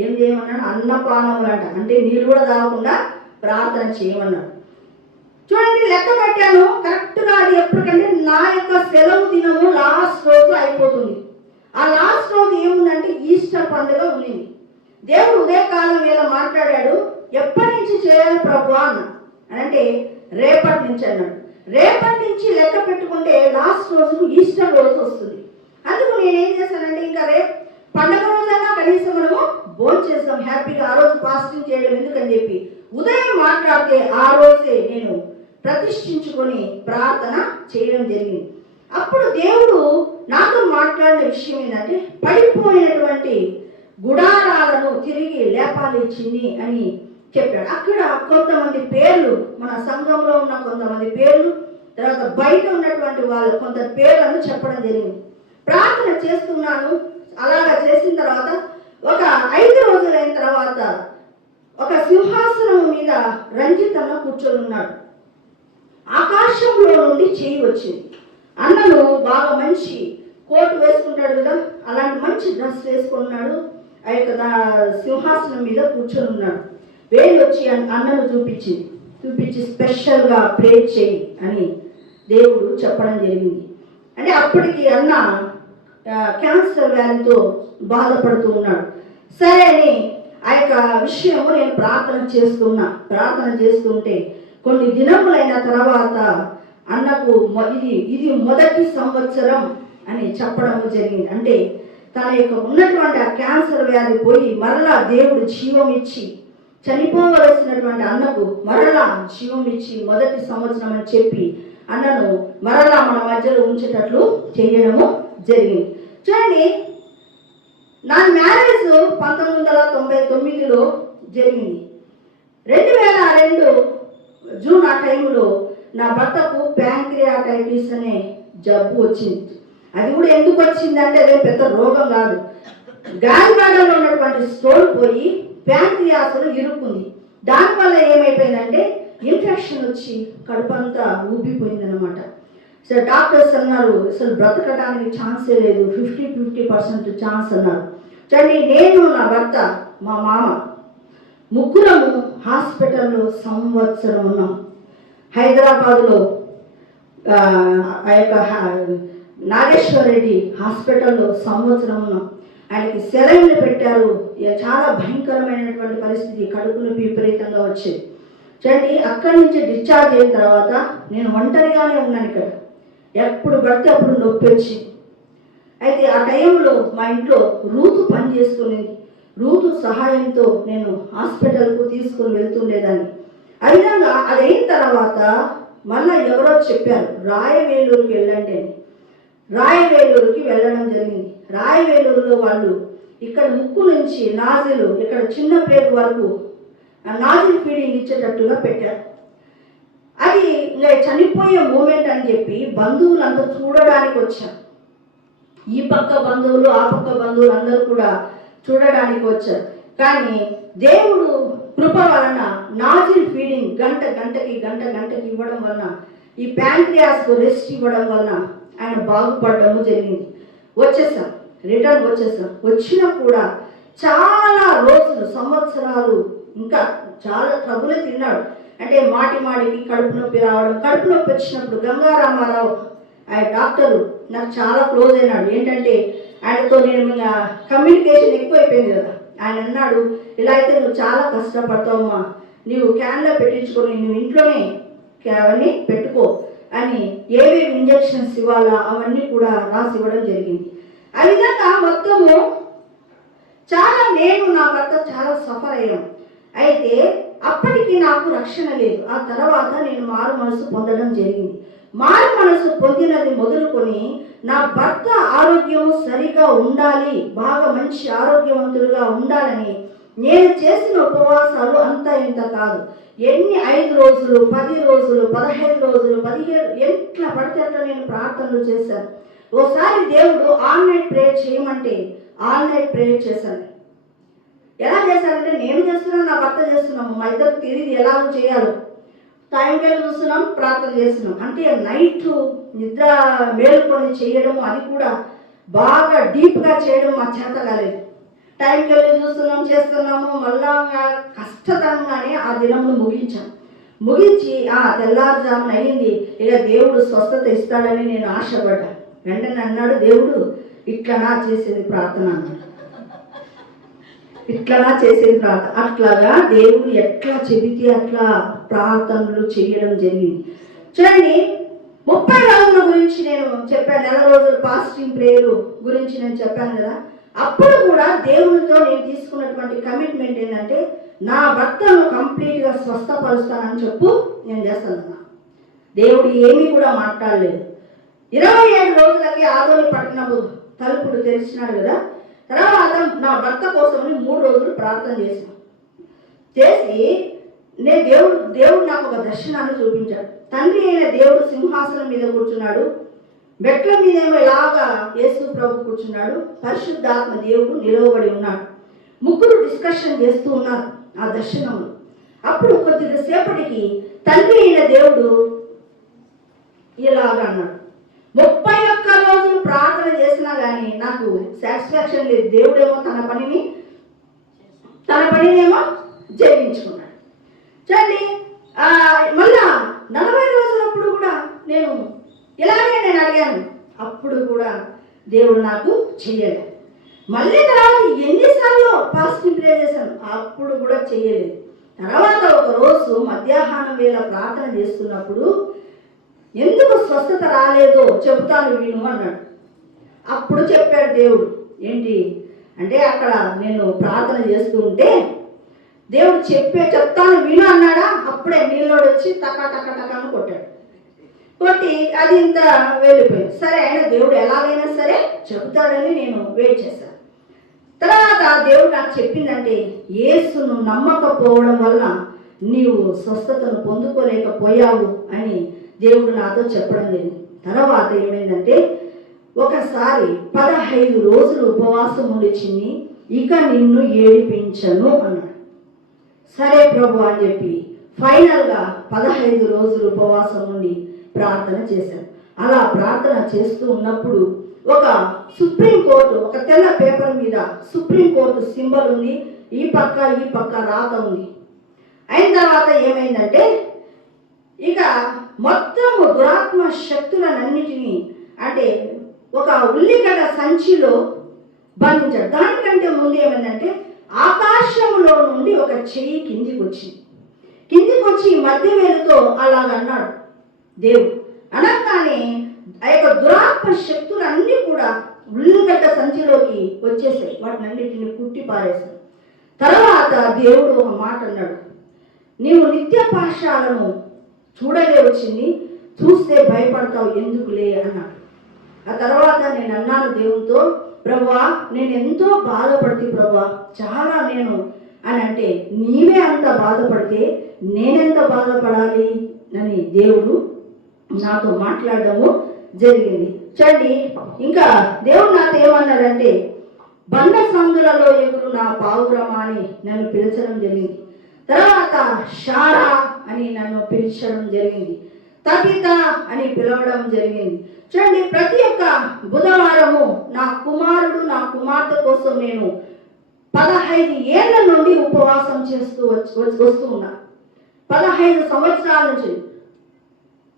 ఏం చేయమన్నాడు? అన్నపానములు అంట, అంటే నీళ్ళు కూడా తాగకుండా ప్రార్థన చేయమన్నాడు. చూడండి, లెక్క పెట్టాను కరెక్ట్గా. అది ఎప్పటికంటే నా యొక్క సెలవు దినము లాస్ట్ రోజు అయిపోతుంది. ఆ లాస్ట్ రోజు ఏముందంటే ఈస్టర్ పండుగ ఉండింది. దేవుడు ఉదయకాలం వేళ మాట్లాడాడు. ఎప్పటి నుంచి చేయాలి ప్రభు అన్న అంటే రేపటి నుంచి అన్నాడు. రేపటి నుంచి లెక్క పెట్టుకుంటే లాస్ట్ రోజు ఈస్టర్ రోజు వస్తుంది. అందుకు నేనేం చేశానంటే, ఇంకా రేపు పండుగ రోజైనా కనీసం మనము భోజనం చేస్తాం హ్యాపీగా, ఆ రోజు ఫాస్టింగ్ చేయడం ఎందుకని చెప్పి ఉదయం మాట్లాడితే ఆ రోజే నేను ప్రతిష్ఠించుకొని ప్రార్థన చేయడం జరిగింది. అప్పుడు దేవుడు నాతో మాట్లాడిన విషయం ఏంటంటే, పడిపోయినటువంటి గుడారాలను తిరిగి లేపాలి చిన్ని అని చెప్పాడు. అక్కడ కొంతమంది పేర్లు, మన సంఘంలో ఉన్న కొంతమంది పేర్లు, తర్వాత బయట ఉన్నటువంటి వాళ్ళు కొంత పేర్లను చెప్పడం జరిగింది. ప్రార్థన చేస్తున్నాను. అలాగా చేసిన తర్వాత ఒక 5 రోజులైన తర్వాత ఒక సింహాసనం మీద రంజిత్ అన్న కూర్చొని ఉన్నాడు. ఆకాశంలో నుండి చేయి వచ్చింది. అన్నను బాగా మంచి కోటు వేసుకుంటాడు కదా, అలాంటి మంచి డ్రెస్ వేసుకున్నాడు. ఆ యొక్క సింహాసనం మీద కూర్చొని ఉన్నాడు. వేలు వచ్చి అన్నను చూపించి స్పెషల్గా ప్రే చేయి అని దేవుడు చెప్పడం జరిగింది. అంటే అప్పటికి అన్న క్యాన్సర్ వ్యాధితో బాధపడుతూ ఉన్నాడు. సరే అని ఆ యొక్క విషయము నేను ప్రార్థన చేస్తుంటే కొన్ని దినములైన తర్వాత అన్నకు ఇది మొదటి సంవత్సరం అని చెప్పడము జరిగింది. అంటే తన యొక్క ఉన్నటువంటి ఆ క్యాన్సర్ వ్యాధి పోయి మరలా దేవుడు జీవం ఇచ్చి, చనిపోవలసినటువంటి అన్నకు మరలా జీవం ఇచ్చి మొదటి సంవత్సరం అని చెప్పి అన్నను మరలా మన మధ్యలో ఉంచేటట్లు చేయడము జరిగింది. చూడండి, నా మ్యారేజ్ 1999లో జరిగింది. 2002 జూన్ ఆ టైంలో నా భర్తకు ప్యాంక్రియాటైటిస్ అనే జబ్బు వచ్చింది. అది కూడా ఎందుకు వచ్చిందంటే అదే పెద్ద రోగం కాదు, గాలివాడలో ఉన్నటువంటి స్టోన్ పోయి ప్యాంక్రియాస్లో ఇరుక్కుంది. దానివల్ల ఏమైపోయిందంటే ఇన్ఫెక్షన్ వచ్చి కడుపంతా ఊపిపోయిందనమాట. సో డాక్టర్స్ అన్నారు అసలు బ్రతకడానికి ఛాన్సే లేదు, 50% ఛాన్స్ అన్నారు. చూడండి, నేను, నా భర్త, మా మామ ముగ్గురము హాస్పిటల్లో సంవత్సరం ఉన్నాం. హైదరాబాద్లో ఆ యొక్క నాగేశ్వర రెడ్డి హాస్పిటల్లో సంవత్సరం ఉన్నాం. ఆయనకి సెలైన్లు పెట్టారు. చాలా భయంకరమైనటువంటి పరిస్థితి, కడుపు నొప్పి విపరీతంగా వచ్చేది. చూడండి, అక్కడి నుంచి డిశ్చార్జ్ అయిన తర్వాత నేను ఒంటరిగానే ఉన్నాను ఇక్కడ. ఎప్పుడు పడితే అప్పుడు నొప్పి వచ్చింది. అయితే ఆ టైంలో మా ఇంట్లో రూతు పని చేసుకునేది. రూతు సహాయంతో నేను హాస్పిటల్కు తీసుకుని వెళ్తుండేదాన్ని. ఆ విధంగా అది అయిన తర్వాత మళ్ళీ ఎవరో చెప్పారు రాయవేలూరుకి వెళ్ళండి అని. రాయవేలూరుకి వెళ్ళడం జరిగింది. రాయవేలూరులో వాళ్ళు ఇక్కడ ముక్కు నుంచి నాజిలు, ఇక్కడ చిన్న పేరు వరకు నాజిల్ ఫీడింగ్ ఇచ్చేటట్టుగా పెట్టారు. అది ఇంకా చనిపోయే మూమెంట్ అని చెప్పి బంధువులంతా చూడడానికి వచ్చారు. ఈ పక్క బంధువులు, ఆ పక్క బంధువులు అందరూ కూడా చూడడానికి వచ్చారు. కానీ దేవుడు కృప వలన నాజిల్ ఫీడింగ్ గంటకి ఇవ్వడం వలన, ఈ ప్యాంక్రియాస్కు రెస్ట్ ఇవ్వడం వలన ఆయన బాగుపడము జరిగింది. వచ్చేసాం, రిటర్న్ వచ్చేసాం. వచ్చినా కూడా చాలా రోజులు, సంవత్సరాలు ఇంకా చాలా ట్రబుల్ తిన్నాడు. అంటే మాటికి కడుపు నొప్పి రావడం. కడుపు నొప్పి వచ్చినప్పుడు గంగారామారావు ఆయన డాక్టరు నాకు చాలా క్లోజ్ అయినాడు. ఏంటంటే ఆయనతో నేను ఇంకా కమ్యూనికేషన్ ఎక్కువైపోయింది కదా. ఆయన అన్నాడు, ఇలా అయితే నువ్వు చాలా కష్టపడతావమ్మా, నీవు క్యాన్లో పెట్టించుకొని నువ్వు ఇంట్లోనే అవన్నీ పెట్టుకో అని ఏవేవి ఇంజక్షన్స్ ఇవ్వాలా అవన్నీ కూడా రాసి ఇవ్వడం జరిగింది. ఆ విధంగా మొత్తము చాలా నేను, నా భర్త చాలా సఫర్ అయ్యాం. అయితే అప్పటికి నాకు రక్షణ లేదు. ఆ తర్వాత నేను మారు మనసు పొందడం జరిగింది. మారు మనసు పొందినది మొదలుకొని నా భర్త ఆరోగ్యం సరిగా ఉండాలి, బాగా మంచి ఆరోగ్యవంతులుగా ఉండాలని నేను చేసిన ఉపవాసాలు అంతా ఇంత కాదు. ఎన్ని 5 రోజులు, 10 రోజులు, 15 రోజులు, 17 ఎట్లా పడితే అట్లా నేను ప్రార్థనలు చేశాను. ఓసారి దేవుడు ఆల్ నైట్ ప్రేయర్ చేయమంటే ఆల్ నైట్ ప్రేయర్ చేశాను. ఎలా చేశానంటే నేను చేస్తున్నాను, నా భర్త చేస్తున్నాము, మా ఇద్దరు తెలియదు ఎలాగో చేయాలో. టైంకి చూస్తున్నాం, ప్రార్థన చేస్తున్నాం. అంటే నైట్ నిద్ర మేలుకొని చేయడము, అది కూడా బాగా డీప్గా చేయడం మా చేత కాలేదు. టైంకి చూస్తున్నాం, చేస్తున్నాము. మళ్ళా కష్టతరంగానే ఆ దినమును ముగించి తెల్లారుజామున అయ్యింది. ఇక దేవుడు స్వస్థత ఇస్తాడని నేను ఆశపడ్డాను. వెంటనే అన్నాడు దేవుడు, ఇట్లా చేసేది ప్రార్థన అన్నాడు. అట్లాగా దేవుడు ఎట్లా చెబితే అట్లా ప్రార్థనలు చేయడం జరిగింది. చూడండి, 30 రోజుల గురించి నేను చెప్పాను, నెల రోజులు ఫాస్టింగ్ ప్రేయర్ గురించి నేను చెప్పాను కదా. అప్పుడు కూడా దేవునితో నేను తీసుకున్నటువంటి కమిట్మెంట్ ఏంటంటే నా భర్తను కంప్లీట్గా స్వస్థపరుస్తానని చెప్పు నేను చేస్తానన్నా. దేవుడు ఏమీ కూడా మాట్లాడలేదు. 27 రోజులకి ఆదోని పట్టణము తలుపులు తెరిచినాడు కదా. తర్వాత నా భర్త కోసమని 3 రోజులు ప్రార్థన చేసి నేను దేవుడు నాకు ఒక దర్శనాన్ని చూపించాడు. తండ్రి అయిన దేవుడు సింహాసనం మీద కూర్చున్నాడు, మెట్ల మీదేమో ఇలాగా యేసు ప్రభు కూర్చున్నాడు, పరిశుద్ధాత్మ దేవుడు నిలవబడి ఉన్నాడు. ముగ్గురు డిస్కషన్ చేస్తూ ఉన్నారు ఆ దర్శనంలో. అప్పుడు కొద్దిగా సేపటికి తండ్రి అయిన దేవుడు ఇలాగా అన్నాడు, 31 రోజులు ప్రార్థన చేసినా కానీ నాకు సాటిస్ఫాక్షన్ లేదు. దేవుడేమో తన పనినేమో జరిగించుకున్నాడు. చూడండి, మళ్ళా 40 రోజులప్పుడు కూడా ఇలాగే నేను అడిగాను. అప్పుడు కూడా దేవుడు నాకు చెయ్యలేదు. మళ్ళీ తర్వాత ఎన్నిసార్లు ఫాస్టింగ్ ప్రే చేశాను, అప్పుడు కూడా చెయ్యలేదు. తర్వాత ఒక రోజు మధ్యాహ్నం వేళ ప్రార్థన చేస్తున్నప్పుడు ఎందుకు స్వస్థత రాలేదో చెబుతాను విను అన్నాడు. అప్పుడు చెప్పాడు దేవుడు. ఏంటి అంటే అక్కడ నేను ప్రార్థన చేస్తూ ఉంటే దేవుడు చెప్తాను విను అన్నాడా. అప్పుడే నీళ్ళోడు వచ్చి టకాను కొట్టాడు. కొట్టి అది ఇంత వెళ్ళిపోయింది. సరే, ఆయన దేవుడు ఎలాగైనా సరే చెబుతాడని నేను వెయిట్ చేశాను. తర్వాత దేవుడు నాకు చెప్పిందంటే, యేసును నమ్మకపోవడం వల్ల నీవు స్వస్థతను పొందుకోలేకపోయావు అని దేవుడు నాతో చెప్పడం జరిగింది. తర్వాత ఏమైందంటే ఒకసారి 15 రోజులు ఉపవాసం ఉండి చిన్ని ఇక నిన్ను ఏడిపించను అన్నాడు. సరే ప్రభు అని చెప్పి ఫైనల్గా 15 రోజులు ఉపవాసం ఉండి ప్రార్థన చేశాను. అలా ప్రార్థన చేస్తూ ఉన్నప్పుడు ఒక సుప్రీంకోర్టు ఒక తెల్ల పేపర్ మీద సుప్రీంకోర్టు సింబల్ ఉంది, ఈ పక్క రాత ఉంది. అయిన తర్వాత ఏమైందంటే ఇక మొత్తము దురాత్మ శక్తులన్నిటినీ అంటే ఒక ఉల్లిగడ్డ సంచిలో బంధించాడు. దానికంటే ముందు ఏమైందంటే ఆకాశంలో నుండి ఒక చెయ్యి కిందికి వచ్చి మధ్య వేలుతో అలాగన్నాడు దేవుడు. అనగానే ఆ యొక్క దురాత్మ శక్తులన్నీ కూడా ఉల్లిగడ్డ సంచిలోకి వచ్చేసాయి. వాటిని అన్నిటిని కుట్టి పారేశాడు. తర్వాత దేవుడు ఒక మాట అన్నాడు, నీవు నిత్య పాశాలను చూడలే వచ్చింది, చూస్తే భయపడతావు ఎందుకులే అన్నాడు. ఆ తర్వాత నేను అన్నాను దేవునితో, ప్రభువా నేను ఎంతో బాధపడితే ప్రభువా చాలా నేను అని అంటే నీవే అంత బాధపడితే నేనెంత బాధపడాలి అని దేవుడు నాతో మాట్లాడడము జరిగింది. చూడండి, ఇంకా దేవుడు నాతో ఏమన్నాడంటే బండ సందులలో ఎగురు నా పావురమా అని నన్ను పిలిచడం జరిగింది. తర్వాత షారా అని నన్ను పిలిచడం జరిగింది. తబిత అని పిలవడం జరిగింది. చూడండి, ప్రతి ఒక్క బుధవారము నా కుమారుడు నా కుమార్తె కోసం నేను 15 ఏళ్ల నుండి ఉపవాసం చేస్తూ వస్తూ ఉన్నా. 15 సంవత్సరాల నుంచి.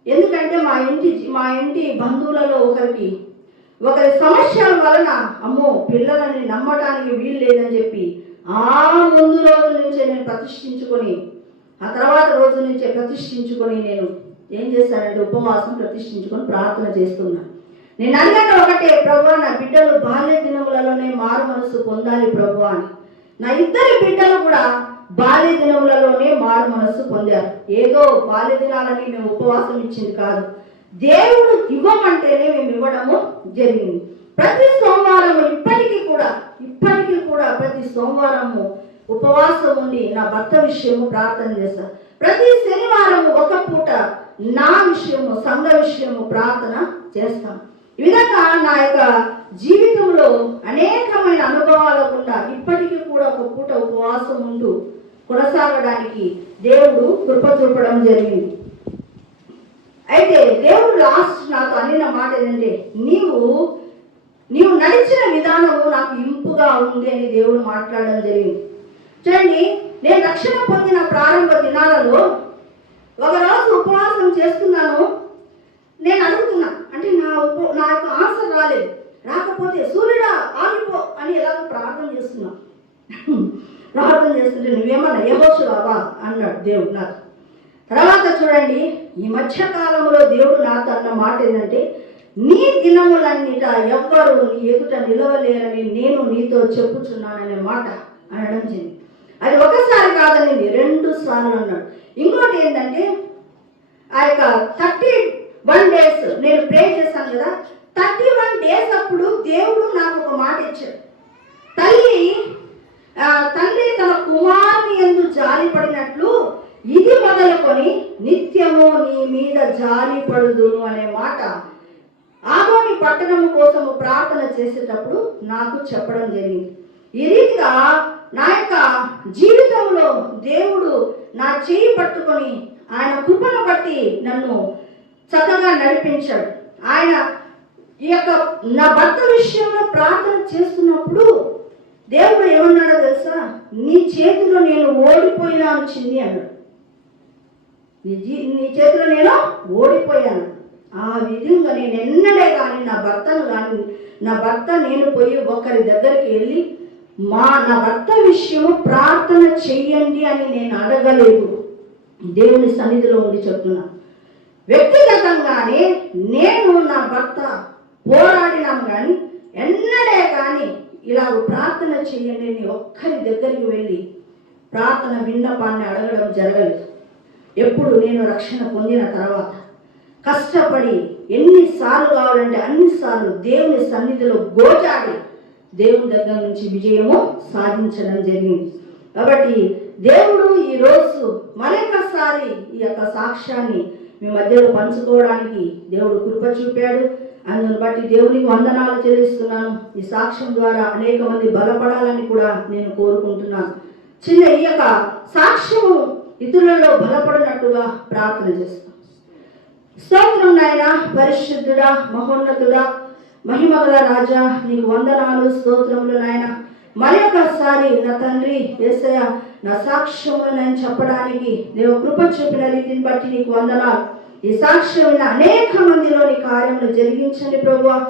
ఎందుకంటే మా ఇంటి బంధువులలో ఒకరి సమస్యల వలన అమ్మో పిల్లలని నమ్మటానికి వీలు లేదని చెప్పి ఆ ముందు రోజు నుంచే నేను ప్రతిష్ఠించుకొని ఆ తర్వాత రోజు నుంచే ప్రతిష్ఠించుకొని నేను ఏం చేశానంటే ఉపవాసం ప్రతిష్ఠించుకొని ప్రార్థన చేస్తున్నా. నేను అడిగాను ఒకటే, ప్రభువా నా బిడ్డలు బాల్య దినములలోనే మారు మనసు పొందాలి ప్రభువా అని. నా 2 బిడ్డలు కూడా బాల్య దినములలోనే మారు మనసు పొందారు. ఏదో బాల్య దినాలని మేము ఉపవాసం ఇచ్చింది కాదు, దేవుడు ఇవ్వమంటేనే మేము ఇవ్వడము జరిగింది. ప్రతి సోమవారము ఇప్పటికీ కూడా ప్రతి సోమవారము ఉపవాసం ఉండి నా భర్త విషయము ప్రార్థన చేస్తాను. ప్రతి శనివారము ఒక పూట నా విషయము సంఘ విషయము ప్రార్థన చేస్తాను. ఈ విధంగా నా యొక్క జీవితంలో అనేకమైన అనుభవాల గుండా ఇప్పటికీ కూడా ఒక పూట ఉపవాసం ఉంటూ కొనసాగడానికి దేవుడు కృప చూపడం జరిగింది. అయితే దేవుడు లాస్ట్ నాతో అనిన మాట ఏంటంటే నీవు నడిచిన విధానము నాకు ఇంపుగా ఉంది అని దేవుడు మాట్లాడడం జరిగింది. చూడండి, నేను రక్షణ పొందిన ప్రారంభ దినాలలో ఒకరోజు ఉపవాసం చేస్తున్నాను. నేను అడుగుతున్నా, అంటే నా యొక్క ఆన్సర్ రాలేదు. రాకపోతే సూర్యుడా ఆగిపో అని ఎలాగో ప్రార్థన చేస్తున్నా. ప్రార్థన చేస్తుంటే నువ్వేమన్నా యెహోషువా అన్నాడు దేవుడు నాకు. తర్వాత చూడండి, ఈ మధ్యకాలంలో దేవుడు నాతో అన్న మాట ఏంటంటే నీ దినములన్నిట ఎవ్వరు నీ ఎదుట నిలవలేరని నేను నీతో చెప్పుచున్నాననే మాట అనడం జరిగింది. అది ఒకసారి కాదనింది, 2 సార్లు అన్నాడు. ఇంకోటి ఏంటంటే ఆ యొక్క 31 days నేను ప్రే చేశాను కదా, 31 days అప్పుడు దేవుడు నాకు ఒక మాట ఇచ్చాడు. తండ్రి తన కుమారుని యందు జాలి పడినట్లు ఇది మొదలుకొని నిత్యము నీ మీద జాలి పడుదును అనే మాట ఆదోని పట్టణం కోసము ప్రార్థన చేసేటప్పుడు నాకు చెప్పడం జరిగింది. ఈ రీతిగా నా యొక్క జీవితంలో దేవుడు నా చేయి పట్టుకొని ఆయన కృపను బట్టి నన్ను చక్కగా నడిపించాడు. ఆయన ఈ యొక్క నా భర్త విషయంలో ప్రార్థన చేస్తున్నప్పుడు దేవుడు ఏమన్నాడో తెలుసా, నీ చేతిలో నేను ఓడిపోయినాను చిన్ని అన్నాడు. నీ చేతిలో నేను ఓడిపోయాను. ఆ విధంగా నేను ఎన్నడే కానీ నా భర్త నేను పోయి ఒకరి దగ్గరికి వెళ్ళి నా భర్త విషయం ప్రార్థన చెయ్యండి అని నేను అడగలేదు. దేవుని సన్నిధిలో ఉండి చెప్తున్నా. వ్యక్తిగతంగానే నేను నా భర్త పోరాడినాం కానీ ఎన్నడే కానీ ఇలా ప్రార్థన చెయ్యండి అని ఒక్కరి దగ్గరికి వెళ్ళి ప్రార్థన విన్నపాన్ని అడగడం జరగలేదు. ఎప్పుడు నేను రక్షణ పొందిన తర్వాత కష్టపడి ఎన్నిసార్లు కావాలంటే అన్నిసార్లు దేవుని సన్నిధిలో గోచాడి దేవుని దగ్గర నుంచి విజయము సాధించడం జరిగింది. కాబట్టి దేవుడు ఈరోజు మరొకసారి ఈ యొక్క సాక్ష్యాన్ని మీ మధ్యలో పంచుకోవడానికి దేవుడు కృప చూపాడు. అందుని బట్టి దేవునికి వందనాలు చెల్లిస్తున్నాను. ఈ సాక్ష్యం ద్వారా అనేక మంది బలపడాలని కూడా నేను కోరుకుంటున్నాను. చిన్న ఈ యొక్క సాక్ష్యము ఇతరులలో బలపడినట్టుగా ప్రార్థన చేస్తాం. స్తోత్రం నాయనా, పరిశుద్ధుడా, మహోన్నతుడా, మహిమగల రాజా, నీకు వందనాలు, స్తోత్రములు నాయన. మరి ఒకసారి నా తండ్రి యేసయ్య, నా సాక్ష్యములు నేను చెప్పడానికి దేవు కృప చూపిన రీతిని బట్టి నీకు వందనాలు. ఈ సాక్ష్యం అనేక మందిలోని కార్యములు జరిగించండి ప్రభువా.